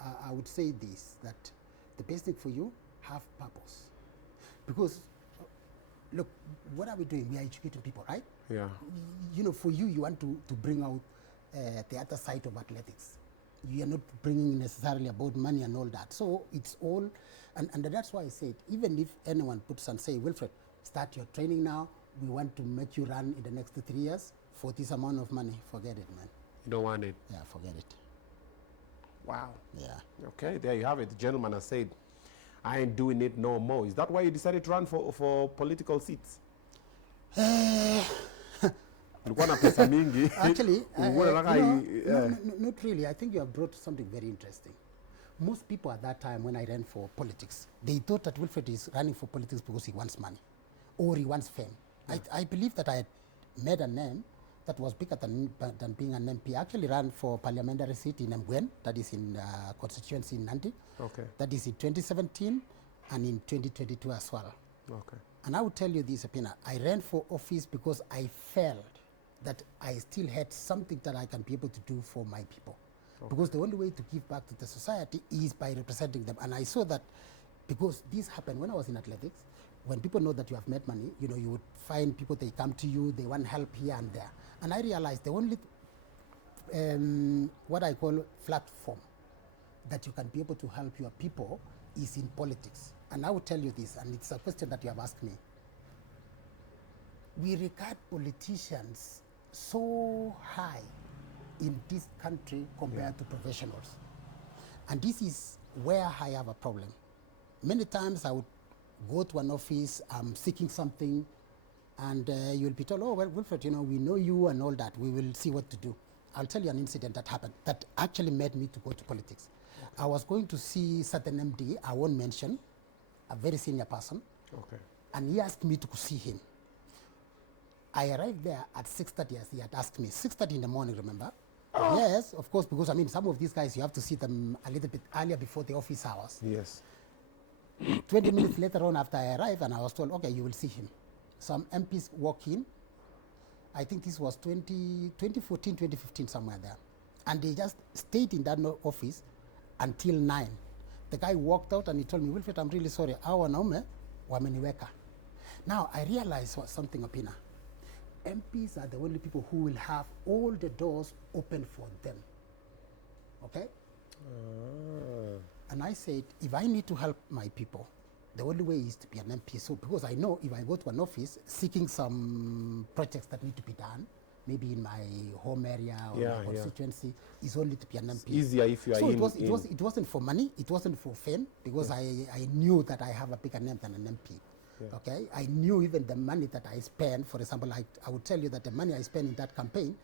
I would say this, that the best thing for you, have purpose. Because, look, what are we doing? We are educating people, right? Yeah. You know, for you, you want to bring out the other side of athletics. You are not bringing necessarily about money and all that. So it's all, and that's why I said, even if anyone puts and say, Wilfred, start your training now, we want to make you run in the next 3 years for this amount of money, forget it, man. You don't want it? Yeah, forget it. Wow. Yeah. Okay, there you have it. The gentleman has said, I ain't doing it no more. Is that why you decided to run for political seats? Ulikuwa na pesa mingi. Actually, not really. I think you have brought something very interesting. Most people at that time, when I ran for politics, they thought that Wilfred is running for politics because he wants money or he wants fame. Yeah. I believe that I had made a name that was bigger than being an MP. I actually ran for parliamentary seat in Mgwen, that is in constituency in Nandi. Okay. That is in 2017 and in 2022 as well. Okay. And I will tell you this, Obinna, I ran for office because I felt that I still had something that I can be able to do for my people. Okay. Because the only way to give back to the society is by representing them. And I saw that because this happened when I was in athletics, when people know that you have made money, you know, you would find people, they come to you, they want help here and there. And I realized the only, what I call platform that you can be able to help your people is in politics. And I will tell you this, and it's a question that you have asked me. We regard politicians so high in this country compared to professionals. And this is where I have a problem. Many times I would go to an office, I'm seeking something, and you'll be told, oh, well, Wilfred, you know, we know you and all that. We will see what to do. I'll tell you an incident that happened that actually made me to go to politics. Okay. I was going to see certain MD, I won't mention, a very senior person. Okay. And he asked me to see him. I arrived there at 6:30 as he had asked me. 6:30 in the morning, remember? Oh. Yes, of course, because I mean, some of these guys, you have to see them a little bit earlier before the office hours. Yes. 20 minutes later on after I arrived, and I was told, okay, you will see him. Some MPs walk in. I think this was 2014, 2015, somewhere there. And they just stayed in that office until 9. The guy walked out and he told me, Wilfred, I'm really sorry. Hawa naume wameniweka. Now, I realized something, Obinna. MPs are the only people who will have all the doors open for them. Okay? And I said, if I need to help my people, the only way is to be an MP. So because I know if I go to an office seeking some projects that need to be done, maybe in my home area or my constituency, is only to be an MP. It's easier if you are it wasn't for money, it wasn't for fame, because I knew that I have a bigger name than an MP. Yeah. Okay, I knew even the money that I spent. For example, I would tell you that the money I spent in that campaign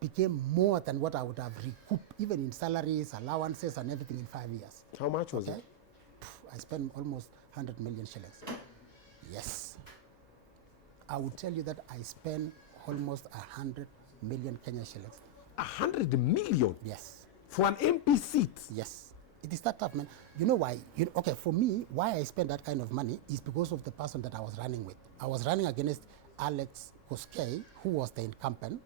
became more than what I would have recouped, even in salaries, allowances, and everything in 5 years. How much was it? I spent almost 100 million shillings. Yes. I would tell you that I spent almost 100 million Kenya shillings. 100 million? Yes. For an MP seat? Yes. It is that tough, man. You know why? Okay, for me, why I spend that kind of money is because of the person that I was running with. I was running against Alex Koskei, who was the incumbent.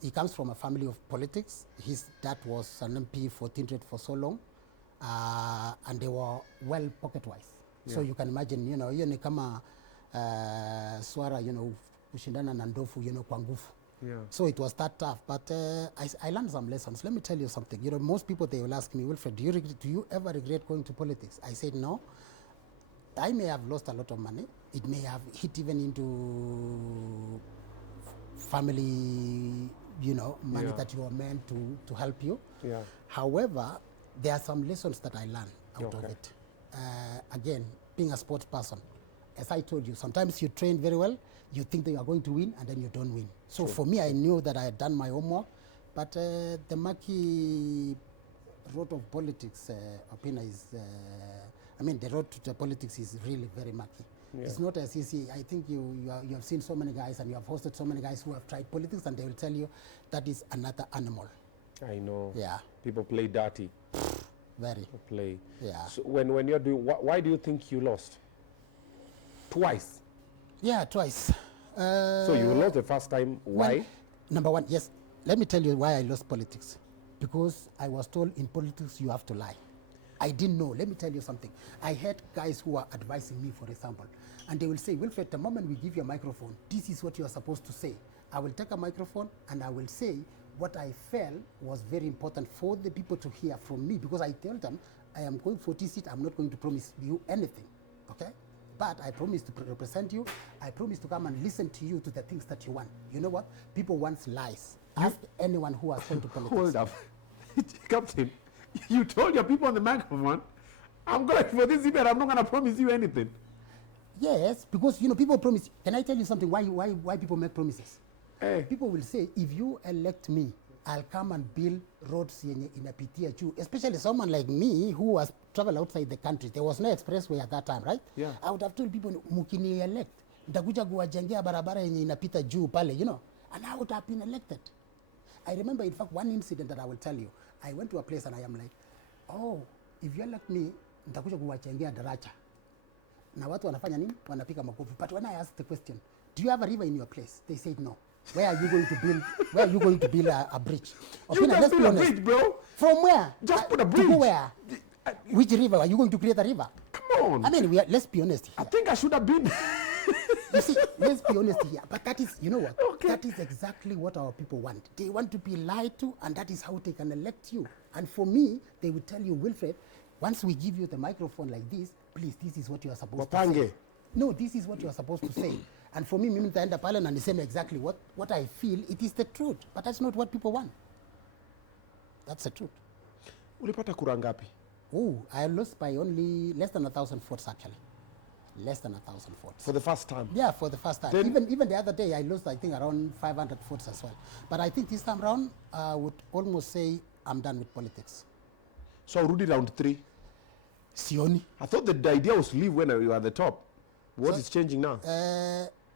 He comes from a family of politics. His dad was an MP for Tindred for so long, and they were well pocket-wise. Yeah. So you can imagine, you know, ni kama swara, you know, kushindana na ndovu, you know, kwa nguvu. Yeah. So it was that tough, but I learned some lessons. Let me tell you something. You know, most people, they will ask me, Wilfred, do you ever regret going to politics? I said no. I may have lost a lot of money. It may have hit even into family, you know, money that you are meant to help you. Yeah. However, there are some lessons that I learned out of it. Again, being a sports person, as I told you, sometimes you train very well, you think that you are going to win, and then you don't win. So for me, I knew that I had done my homework, but the murky road of politics, Obinna, is, the road to politics is really very murky. Yeah. It's not as easy. I think you have seen so many guys, and you have hosted so many guys who have tried politics, and they will tell you that is another animal. I know. Yeah. People play dirty. Very. People play. Yeah. So when you're doing, why do you think you lost? Twice. Yeah, twice. So you lost the first time. Why? Number one, yes. Let me tell you why I lost politics. Because I was told in politics you have to lie. I didn't know. Let me tell you something. I had guys who are advising me, for example, and they will say, Wilfred, the moment we give you a microphone, this is what you are supposed to say. I will take a microphone and I will say what I felt was very important for the people to hear from me, because I tell them I am going for this seat. I'm not going to promise you anything, okay? But I promise to represent you. I promise to come and listen to you to the things that you want. You know what? People want lies. Ask anyone who has gone to politics. Hold up. Captain, you told your people on the microphone, I'm going for this event, I'm not going to promise you anything. Yes, because people promise. Can I tell you something? Why people make promises? Hey. People will say, if you elect me, I'll come and build roads in a PTA too. Especially someone like me who has traveled outside the country. There was no expressway at that time, right? Yeah. I would have told people, mukini elect, nitakuja kuwajengea barabara yenye inapita juu pale, and I would have been elected. I remember, in fact, one incident that I will tell you. I went to a place and I am like, oh, if you elect me, nitakuja kuwajengea daraja. Na watu wanafanya nini? Wanapika makofi. But when I asked the question, do you have a river in your place? They said no. Where are you going to build? Where are you going to build a bridge? You just build a bridge, bro. From where? Just put a bridge. To go where? Which river? Are you going to create a river? Come on. I mean, let's be honest here. I think I should have been. You see, let's be honest here. But that is, you know what? Okay. That is exactly what our people want. They want to be lied to, and that is how they can elect you. And for me, they will tell you, Wilfred, once we give you the microphone like this, please, this is what you are supposed to say. No, this is what you are supposed to say. And for me, mimi nitaenda pale na niseme exactly what I feel. It is the truth. But that's not what people want. That's the truth. Ulipata kura ngapi? Oh, I lost by only less than 1,000 votes, actually. Less than 1,000 votes. For the first time? Yeah, for the first time. Even the other day, I lost, I think, around 500 votes as well. But I think this time around, I would almost say I'm done with politics. So Rudy round 3? Sioni. I thought the idea was to leave when you were at the top. What is changing now?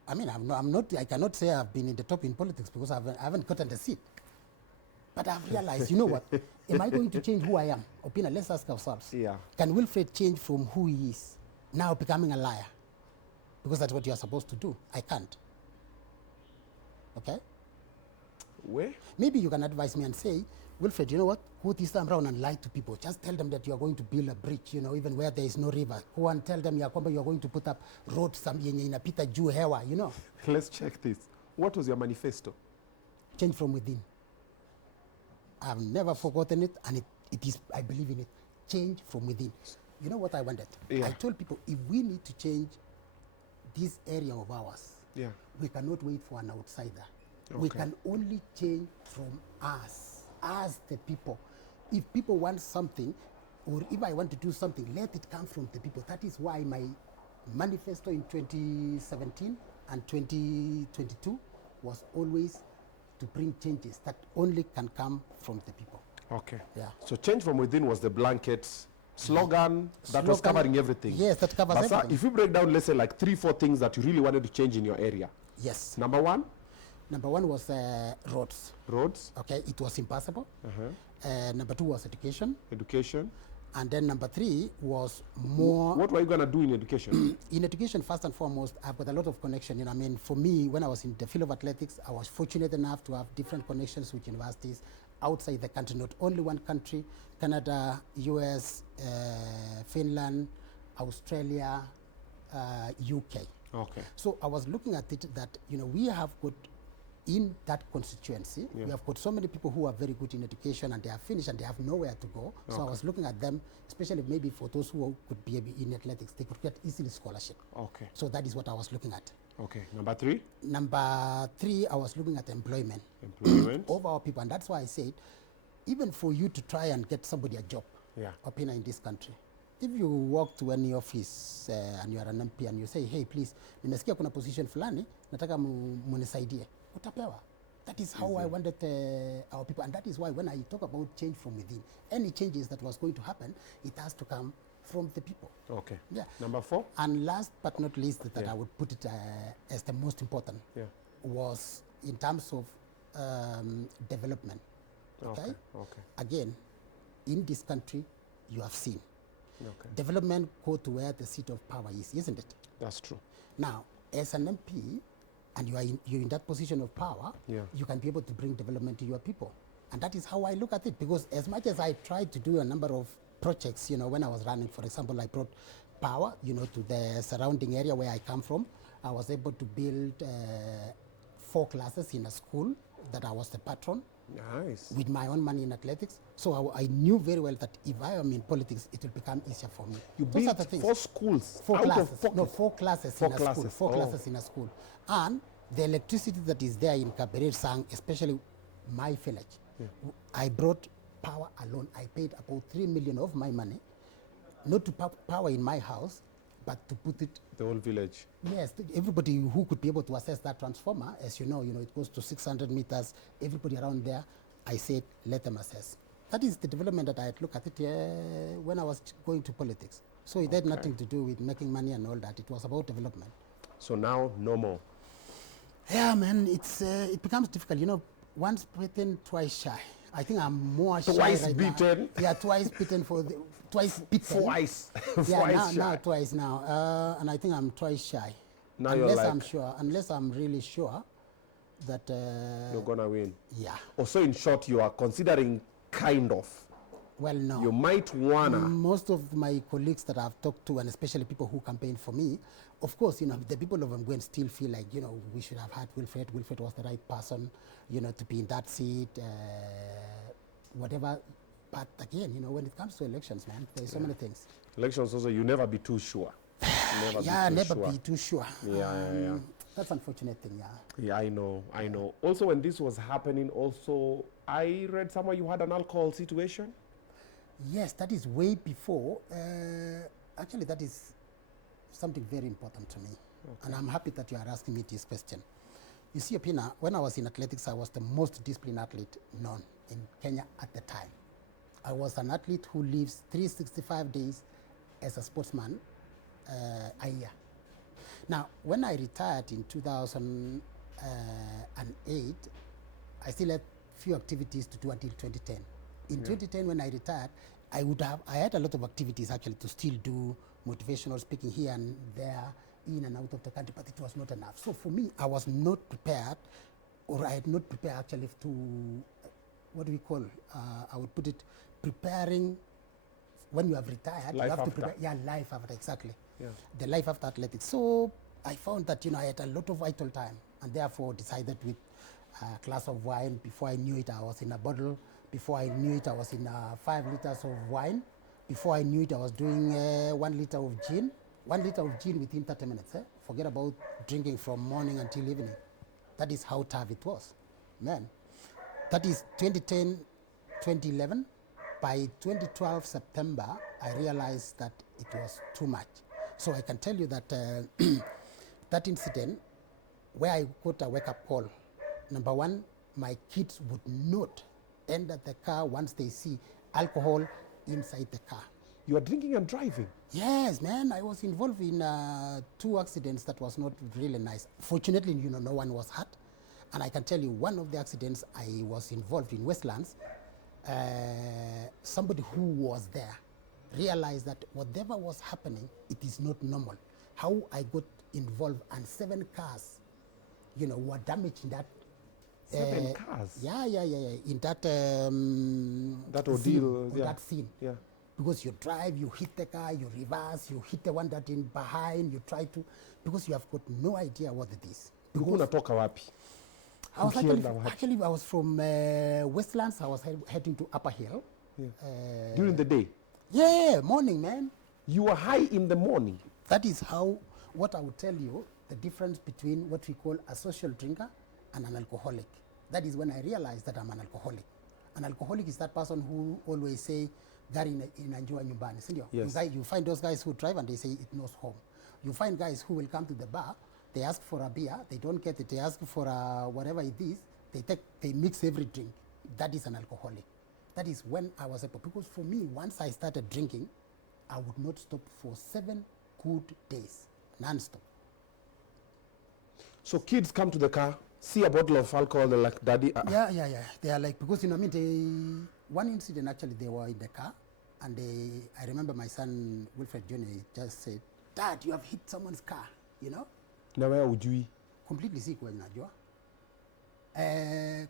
I mean, I cannot say I've been in the top in politics because I haven't gotten the seat. But I've realized, you know what? Am I going to change who I am? Obinna, let's ask ourselves. Yeah. Can Wilfred change from who he is, now becoming a liar? Because that's what you are supposed to do. I can't. Okay? Where? Maybe you can advise me and say, Wilfred, you know what? Go this time around and lie to people. Just tell them that you are going to build a bridge, even where there is no river. Go and tell them you are going to put up roads, yenye inapita juu hewa, Let's check this. What was your manifesto? Change from within. I've never forgotten it, and it is, I believe in it. Change from within. You know what I wanted? Yeah. I told people, if we need to change this area of ours, Yeah. we cannot wait for an outsider. Okay. We can only change from us, the people. If people want something, or if I want to do something, let it come from the people. That is why my manifesto in 2017 and 2022 was always to bring changes that only can come from the people. Okay. Yeah. So change from within was the blanket slogan that was covering everything. Yes, that covers everything. If you break down, let's say like 3-4 things that you really wanted to change in your area. Yes. Number one? Number one was roads. Roads. Okay, it was impossible. Number two was education. Education. And then number three was more... What were you going to do in education? In education, first and foremost, I've got a lot of connection. I mean, for me, when I was in the field of athletics, I was fortunate enough to have different connections with universities outside the country, not only one country, Canada, US, Finland, Australia, UK. Okay. So I was looking at it that, we have got in that constituency, we have got so many people who are very good in education and they are finished and they have nowhere to go. So I was looking at them, especially maybe for those who could be in athletics, they could get easily scholarship. Okay. So that is what I was looking at. Okay. Number three? Number three, I was looking at employment. Employment. Of our people. And that's why I said, even for you to try and get somebody a job, Obinna, in this country, if you walk to any office and you are an MP and you say, hey, please, nimesikia kuna position fulani, nataka munisaidie, utapewa. That is how I wanted our people. And that is why when I talk about change from within, any changes that was going to happen, it has to come from the people. Okay. Yeah. Number four? And last but not least, that I would put it as the most important, was in terms of development. Okay? Okay. Again, in this country, you have seen. Okay. Development go to where the seat of power is, isn't it? That's true. Now, as an MP, and you're in that position of power, you can be able to bring development to your people. And that is how I look at it, because as much as I tried to do a number of projects, you know, when I was running, for example, I brought power, you know, to the surrounding area where I come from. I was able to build 4 classes in a school that I was the patron. Nice. With my own money in athletics. So I knew very well that if I am in politics, it will become easier for me. You Those are built the things. 4 schools? 4 out classes. of pocket? No, 4 classes 4 in a classes. school. 4 classes in a school. And the electricity that is there in Kaberer Sang, especially my village, I brought power alone. I paid about 3 million of my money, not to power in my house, but to put it. The whole village. Yes, everybody who could be able to access that transformer, as you know, it goes to 600 meters. Everybody around there, I said, let them access. That is the development that I had looked at it when I was going to politics. So it had nothing to do with making money and all that. It was about development. So now, no more. Yeah, man, it becomes difficult. You know, once bitten, twice shy. I think I'm more shy Twice right beaten? now. Yeah, twice bitten twice bitten. Twice. Yeah, Twice shy. now twice now. And I think I'm twice shy. Now unless you're like, I'm sure, unless I'm really sure that you're gonna win. yeah. Also, in short, you are considering kind of. Well, no. You might wanna. Most of my colleagues that I've talked to, and especially people who campaign for me, of course, the people of Mgwen still feel like, we should have had Wilfred. Wilfred was the right person, to be in that seat, whatever. But again, when it comes to elections, man, there's so many things. Elections also, you never be too sure. Never be too sure. Yeah. That's unfortunate thing, yeah. Yeah, I know. Also, when this was happening, also, I read somewhere you had an alcohol situation? Yes, that is way before. Actually, that is something very important to me. Okay. And I'm happy that you are asking me this question. You see, Obinna, when I was in athletics, I was the most disciplined athlete known in Kenya at the time. I was an athlete who lives 365 days as a sportsman a year. Now, when I retired in 2008, I still had few activities to do until 2010. In 2010, when I retired, I had a lot of activities actually to still do motivational speaking here and there, in and out of the country, but it was not enough. So for me, I was not prepared, or I had not prepared actually to, what do we call, I would put it, preparing when you have retired. Life you have after. to prepare, life after, exactly. Yeah. The life after athletics. So I found that, I had a lot of idle time, and therefore decided with a glass of wine. Before I knew it, I was in a bottle. Before I knew it, I was in 5 liters of wine. Before I knew it, I was doing 1 liter of gin. 1 liter of gin within 30 minutes. Forget about drinking from morning until evening. That is how tough it was. Man, that is 2010, 2011. By 2012 September, I realized that it was too much. So I can tell you that that incident, where I got a wake-up call, number one, my kids would not enter the car once they see alcohol inside the car. You are drinking and driving? Yes, man. I was involved in 2 accidents that was not really nice. Fortunately, no one was hurt. And I can tell you, one of the accidents I was involved in Westlands, somebody who was there realized that whatever was happening, it is not normal. How I got involved, and 7 cars, were damaged in that. 7 cars? Yeah. In that that ordeal, scene, that scene. Yeah. Because you drive, you hit the car, you reverse, you hit the one that in behind, you try to, because you have got no idea what it is. Unatoka wapi? I was actually, I was from Westlands. I was heading to Upper Hill. Yeah. During the day? Yeah, morning, man. You were high in the morning? That is what I would tell you, the difference between what we call a social drinker and an alcoholic. That is when I realized that I'm an alcoholic. An alcoholic is that person who always say, gari inajua nyumbani, sindio? Yes. You find those guys who drive and they say it knows home. You find guys who will come to the bar, they ask for a beer, they don't get it, they ask for whatever it is, they mix every drink. That is an alcoholic. That is when I was able, because for me, once I started drinking, I would not stop for 7 good days, non-stop. So kids come to the car, see a bottle of alcohol, they're like, Daddy. Yeah. They are like, because, one incident actually, they were in the car, and I remember my son, Wilfred Jr., just said, Dad, you have hit someone's car, Na wewe ujui. Completely sick when najua.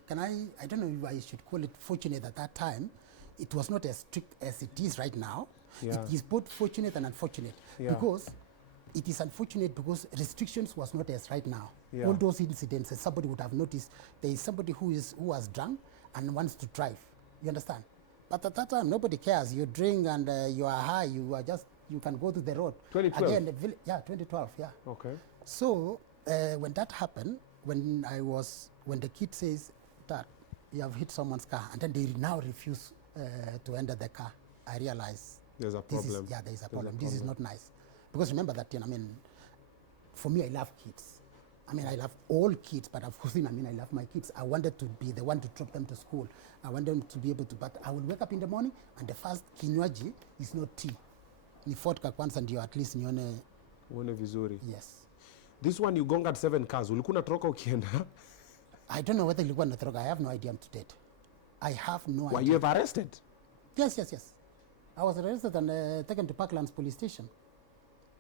Can I don't know if I should call it fortunate at that time. It was not as strict as it is right now. Yeah. It is both fortunate and unfortunate. Yeah. Because it is unfortunate because restrictions was not as right now. Yeah. All those incidents, somebody would have noticed there is somebody who was drunk and wants to drive. You understand? But at that time, nobody cares. You drink and you are high. You can go to the road. 2012? Again, 2012, yeah. Okay. So when that happened, when the kid says, Dad, you have hit someone's car, and then they now refuse to enter the car, I realize there's a problem. there is a problem. This is not nice. Because remember that, for me, I love kids. I love all kids, but of course, I love my kids. I wanted to be the one to drop them to school. I want them to be able to, but I will wake up in the morning, and the first kinywaji is not tea. Ni vodka kwanza ndio at least nione. Uone vizuri. Yes. This one you gonga 7 cars. Ulikuwa unatoroka ukienda? I don't know whether ilikuwa natoroka. I have no idea to date. I have no idea. Were you ever arrested? Yes. I was arrested and taken to Parklands police station.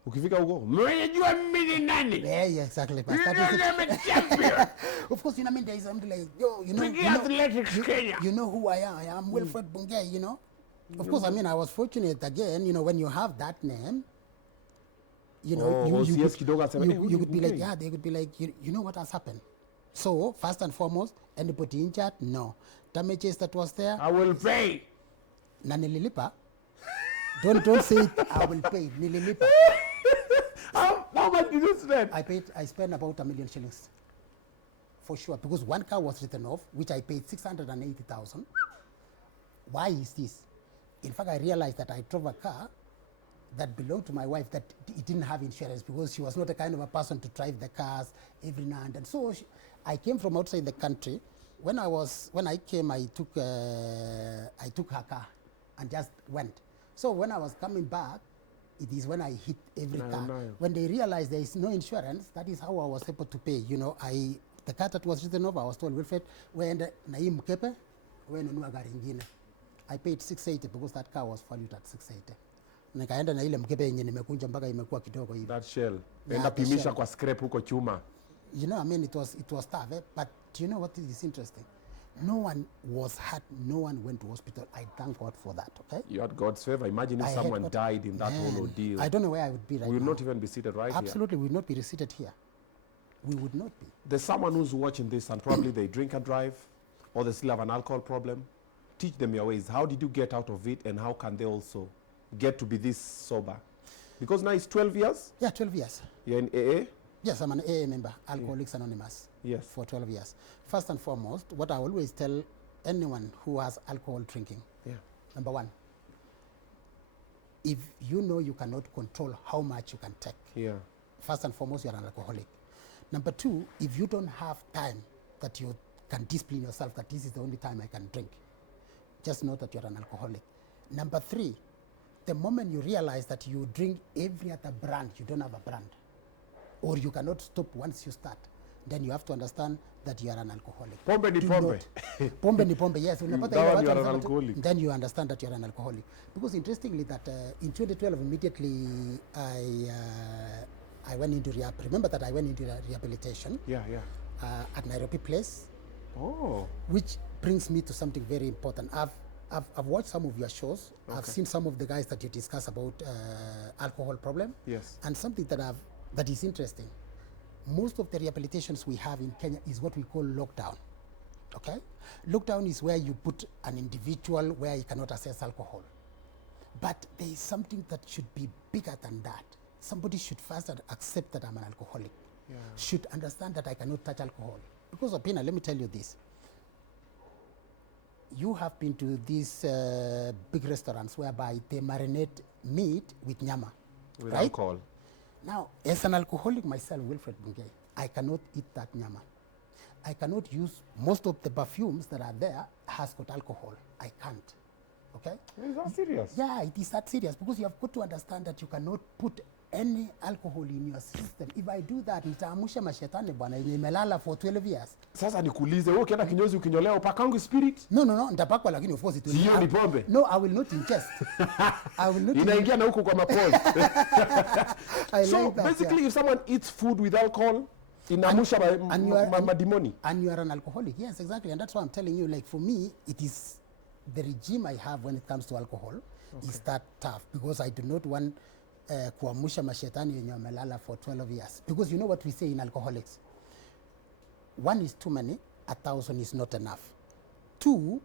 Ukifika huko, mwenyewe mimi ni nani? Yeah, exactly. But of course, there is something like, you know who I am. I am Wilfred Bungei, Of course, I was fortunate again, when you have that name, you could be like, they could be like, you know what has happened. So, first and foremost, anybody injured? No. Damages that was there? I will pay. Na nililipa. Don't say it, I will pay. Nililipa. How much did you spend? I spent about 1 million shillings. For sure. Because one car was written off, which I paid 680,000. Why is this? In fact, I realized that I drove a car that belonged to my wife that it didn't have insurance because she was not the kind of a person to drive the cars every now and then. So I came from outside the country. When I came, I took her car and just went. So when I was coming back, it is when I hit every car. When they realized there is no insurance, that is how I was able to pay. The car that was written off, I was told, Wilfred, when Naim Kepe, when gari ingine. I paid 680 because that car was valued at 680. Nikaenda na ile mkebe yenye nimekunja mpaka imekuwa kidogo hivi. That shell. Enda pimisha kwa scrap huko chuma. It was tough, but you know what is interesting? No one was hurt, no one went to hospital. I thank God for that, okay? You had God's favor. Imagine if someone died in that whole ordeal. I don't know where I would be right now. We would not even be seated right here. Absolutely, we would not be seated here. We would not be. There's someone who's watching this and probably they drink and drive, or they still have an alcohol problem. Teach them your ways. How did you get out of it, and how can they also get to be this sober? Because now it's 12 years? Yeah, 12 years. You're in AA? Yes, I'm an AA member, Alcoholics Anonymous. Yes. For 12 years. First and foremost, what I always tell anyone who has alcohol drinking, number one, if you know you cannot control how much you can take, first and foremost, you're an alcoholic. Number two, if you don't have time that you can discipline yourself, that this is the only time I can drink, just know that you're an alcoholic. Number three, the moment you realize that you drink every other brand, you don't have a brand, or you cannot stop once you start, then you have to understand that you are an alcoholic. Pombe ni pombe. Pombe ni pombe, yes. You are an alcoholic. Then you understand that you are an alcoholic. Because interestingly, that in 2012, immediately I went into rehab. Remember that I went into rehabilitation. At Nairobi Place. Oh. Which brings me to something very important. I've watched some of your shows. Okay. I've seen some of the guys that you discuss about alcohol problem. Yes. And something that is interesting. Most of the rehabilitations we have in Kenya is what we call lockdown. Okay? Lockdown is where you put an individual where he cannot access alcohol. But there is something that should be bigger than that. Somebody should first accept that I'm an alcoholic. Should understand that I cannot touch alcohol. Because Obinna, let me tell you this. You have been to these big restaurants whereby they marinate meat with nyama. With right? alcohol. Now, as an alcoholic myself, Wilfred Bungei, I cannot eat that nyama. I cannot use most of the perfumes that are there has got alcohol. I can't. Okay? Is that serious? Yeah, it is that serious because you have got to understand that you cannot put any alcohol in your system. If I do that, nitaamusha mashetani bwana yenye imelala for 12 years. Sasa nikuulize, wewe ukienda kinyozi ukinyolea upakangu spirit? No, nitapakwa lakini of course it will. Sio ni pombe. No, I will not ingest. I will not. Inaingia na huko kwa mapozi. So like that, basically if someone eats food with alcohol, Inamusha madimoni. And you are an alcoholic. Yes, exactly. And that's why I'm telling you, like, for me, it is the regime I have when it comes to alcohol is that tough, because I do not want kuamusha mashetani wenye wamelala for 12 years. Because you know what we say in alcoholics? 1 is too many, 1,000 is not enough. 2,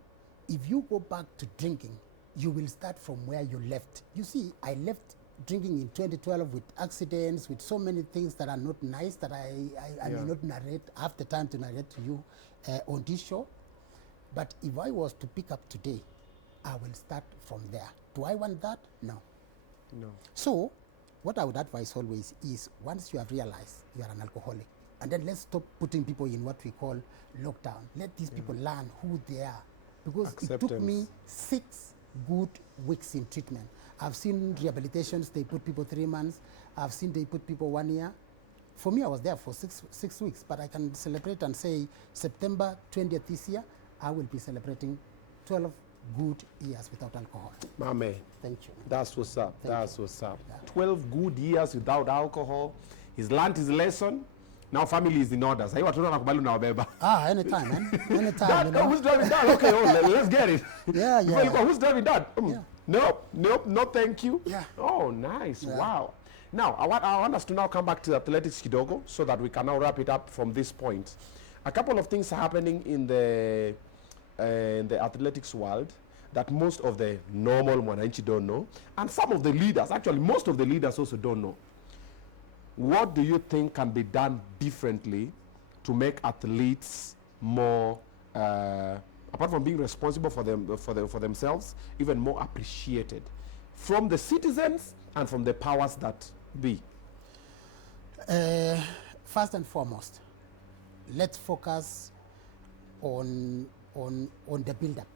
if you go back to drinking, you will start from where you left. You see, I left drinking in 2012 with accidents, with so many things that are not nice, that I may not narrate, have the time to narrate to you on this show. But if I was to pick up today, I will start from there. Do I want that? No. No. So, what I would advise always is, once you have realized you are an alcoholic, and then let's stop putting people in what we call lockdown. Let these people learn who they are. Because it took me 6 good weeks in treatment. I've seen rehabilitations, they put people 3 months. I've seen they put people 1 year. For me, I was there for six weeks, but I can celebrate and say September 20th this year, I will be celebrating 12 good years without alcohol. Mame. Thank you. That's what's up. That's what's up. Yeah. 12 good years without alcohol. He's learned his lesson. Now family is in order. Sasa watu wanakubali unawabeba. Anytime, man. Anytime. Dad, You know? who's driving dad? Okay, let's get it. Yeah. Who's driving dad? Yeah. Nope, no thank you. Yeah. Oh, nice. Yeah. Wow. Now, I want us to now come back to athletics kidogo so that we can now wrap it up from this point. A couple of things are happening in the athletics world that most of the normal mwananchi don't know, and some of the leaders, actually most of the leaders also don't know. What do you think can be done differently to make athletes more, apart from being responsible for themselves, even more appreciated from the citizens and from the powers that be? First and foremost, let's focus on the build-up.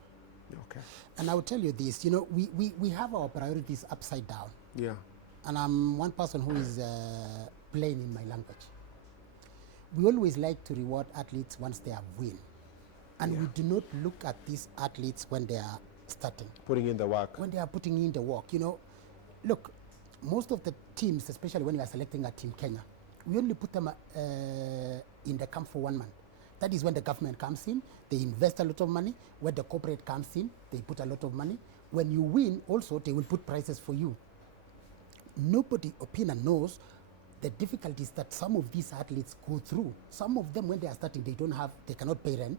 Okay. And I will tell you this, you know, we have our priorities upside down. Yeah. And I'm one person who is plain in my language. We always like to reward athletes once they have win. And we do not look at these athletes when they are starting. Putting in the work. When they are putting in the work, you know. Look, most of the teams, especially when we are selecting a team Kenya, we only put them in the camp for 1 month. That is when the government comes in, they invest a lot of money. When the corporate comes in, they put a lot of money. When you win, also, they will put prizes for you. Nobody, Obinna, knows the difficulties that some of these athletes go through. Some of them, when they are starting, they cannot pay rent.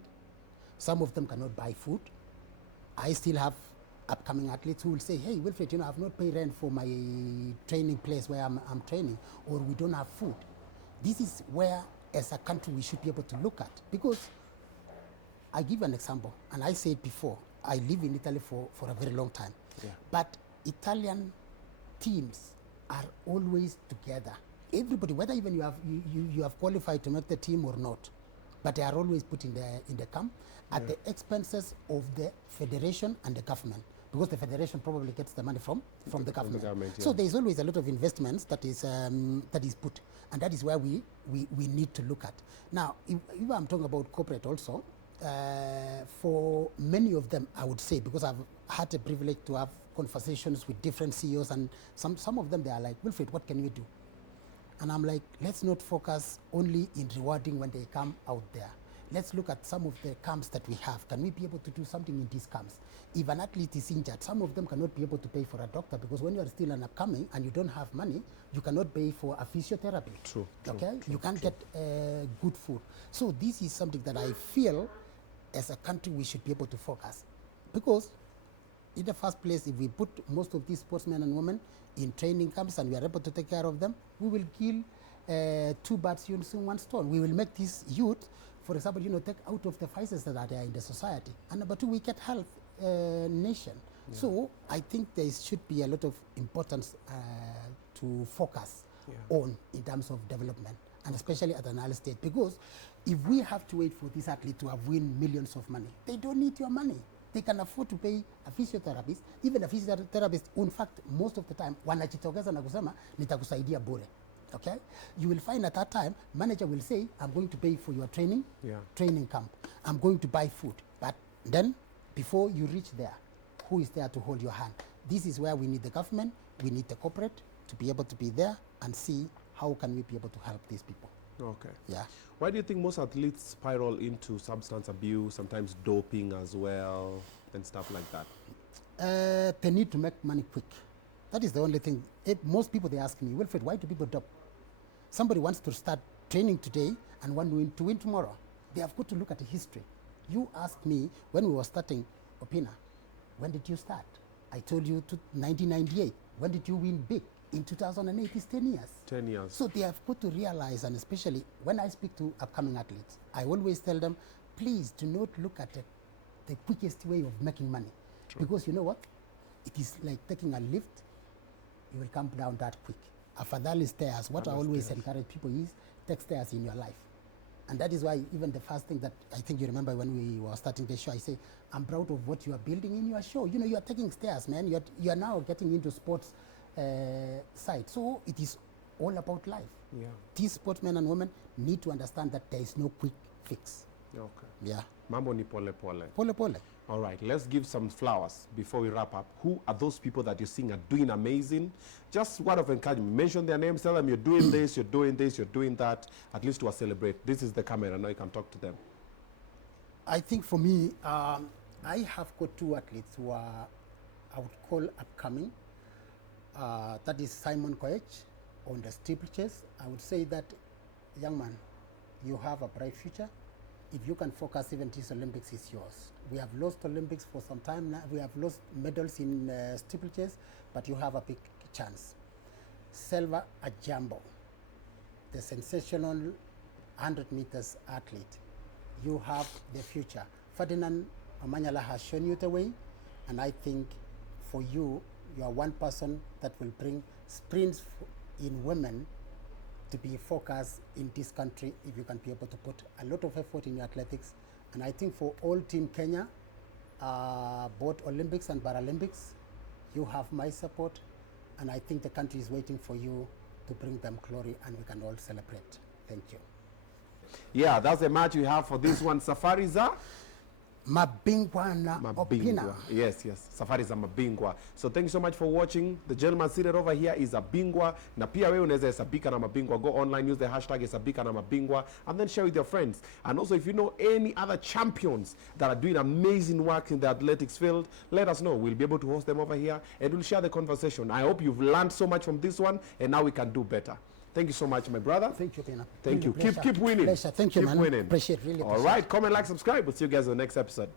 Some of them cannot buy food. I still have upcoming athletes who will say, hey, Wilfred, you know, I've not paid rent for my training place where I'm training, or we don't have food. This is where, as a country, we should be able to look at. Because I give an example, and I said before, I live in Italy for a very long time. Yeah. But Italian teams are always together. Everybody, whether even you have qualified to make the team or not, but they are always put in the camp at the expenses of the federation and the government, because the federation probably gets the money from the government. So there is always a lot of investments that is put, and that is where we need to look at. Now, if I'm talking about corporate also, for many of them, I would say, because I've had the privilege to have conversations with different CEOs, and some of them, they are like, Wilfred, what can we do? And I'm like, let's not focus only in rewarding when they come out there. Let's look at some of the camps that we have. Can we be able to do something in these camps? If an athlete is injured, some of them cannot be able to pay for a doctor, because when you are still an upcoming and you don't have money, you cannot pay for a physiotherapy. True. You can't get good food. So this is something that I feel as a country we should be able to focus. Because in the first place, if we put most of these sportsmen and women in training camps and we are able to take care of them, we will kill 2 birds using 1 stone. We will make this youth, for example, you know, take out of the vices that are there in the society. And number 2, we get health nation. Yeah. So I think there should be a lot of importance to focus on in terms of development, and especially at an early stage. Because if we have to wait for this athlete to have win millions of money, they don't need your money. They can afford to pay a physiotherapist. Even a physiotherapist, in fact, most of the time, wanajitokeza na kusema nitakusaidia bure. Okay? You will find at that time, manager will say, I'm going to pay for your training camp. I'm going to buy food. But then, before you reach there, who is there to hold your hand? This is where we need the government, we need the corporate to be able to be there and see how can we be able to help these people. Okay. Yeah. Why do you think most athletes spiral into substance abuse, sometimes doping as well, and stuff like that? They need to make money quick. That is the only thing. Most people, they ask me, Wilfred, why do people dope? Somebody wants to start training today and want to win tomorrow. They have got to look at the history. You asked me when we were starting Obinna, when did you start? I told you 1998. When did you win big? In 2008, it's 10 years. 10 years. So they have got to realize, and especially when I speak to upcoming athletes, I always tell them, please do not look at the quickest way of making money. True. Because you know what? It is like taking a lift, you will come down that quick. Afadhali stairs. What I always encourage people is take stairs in your life. And that is why even the first thing that I think you remember when we were starting the show, I say, I'm proud of what you are building in your show. You know, you are taking stairs, man. You are now getting into sports side. So it is all about life. Yeah. These sportsmen and women need to understand that there is no quick fix. Okay. Yeah. Mambo ni pole pole. Pole pole. All right, let's give some flowers before we wrap up. Who are those people that you're seeing are doing amazing? Just word of encouragement. Mention their names, tell them you're doing this, you're doing this, you're doing that, at least to celebrate. This is the camera, now you can talk to them. I think for me, I have got two athletes who are, I would call upcoming. That is Simon Koech on the steeplechase. I would say that, young man, you have a bright future. If you can focus, even this Olympics is yours. We have lost Olympics for some time now. We have lost medals in steeplechase, but you have a big chance. Selva Ajambo, the sensational 100 meters athlete. You have the future. Ferdinand Omanyala has shown you the way, and I think for you, you are one person that will bring sprints in women to be focused in this country if you can be able to put a lot of effort in your athletics. And I think for all Team Kenya, both Olympics and Paralympics, you have my support, and I think the country is waiting for you to bring them glory, and we can all celebrate. Thank you. Yeah, that's the match we have for this one. Mabingwa na Obinna. Yes, yes. SafariZaMabingwa. So thank you so much for watching. The gentleman seated over here is Mabingwa. Na pia wewe unaweza hesabika na Mabingwa. Go online, use the hashtag hesabika na Mabingwa, and then share with your friends. And also, if you know any other champions that are doing amazing work in the athletics field, let us know. We'll be able to host them over here, and we'll share the conversation. I hope you've learned so much from this one, and now we can do better. Thank you so much, my brother. Thank you, Pina. Thank you. Pleasure. Keep winning. Pleasure. Thank you, keep man. winning. Appreciate, really appreciate. All right, comment, like, subscribe. We'll see you guys in the next episode.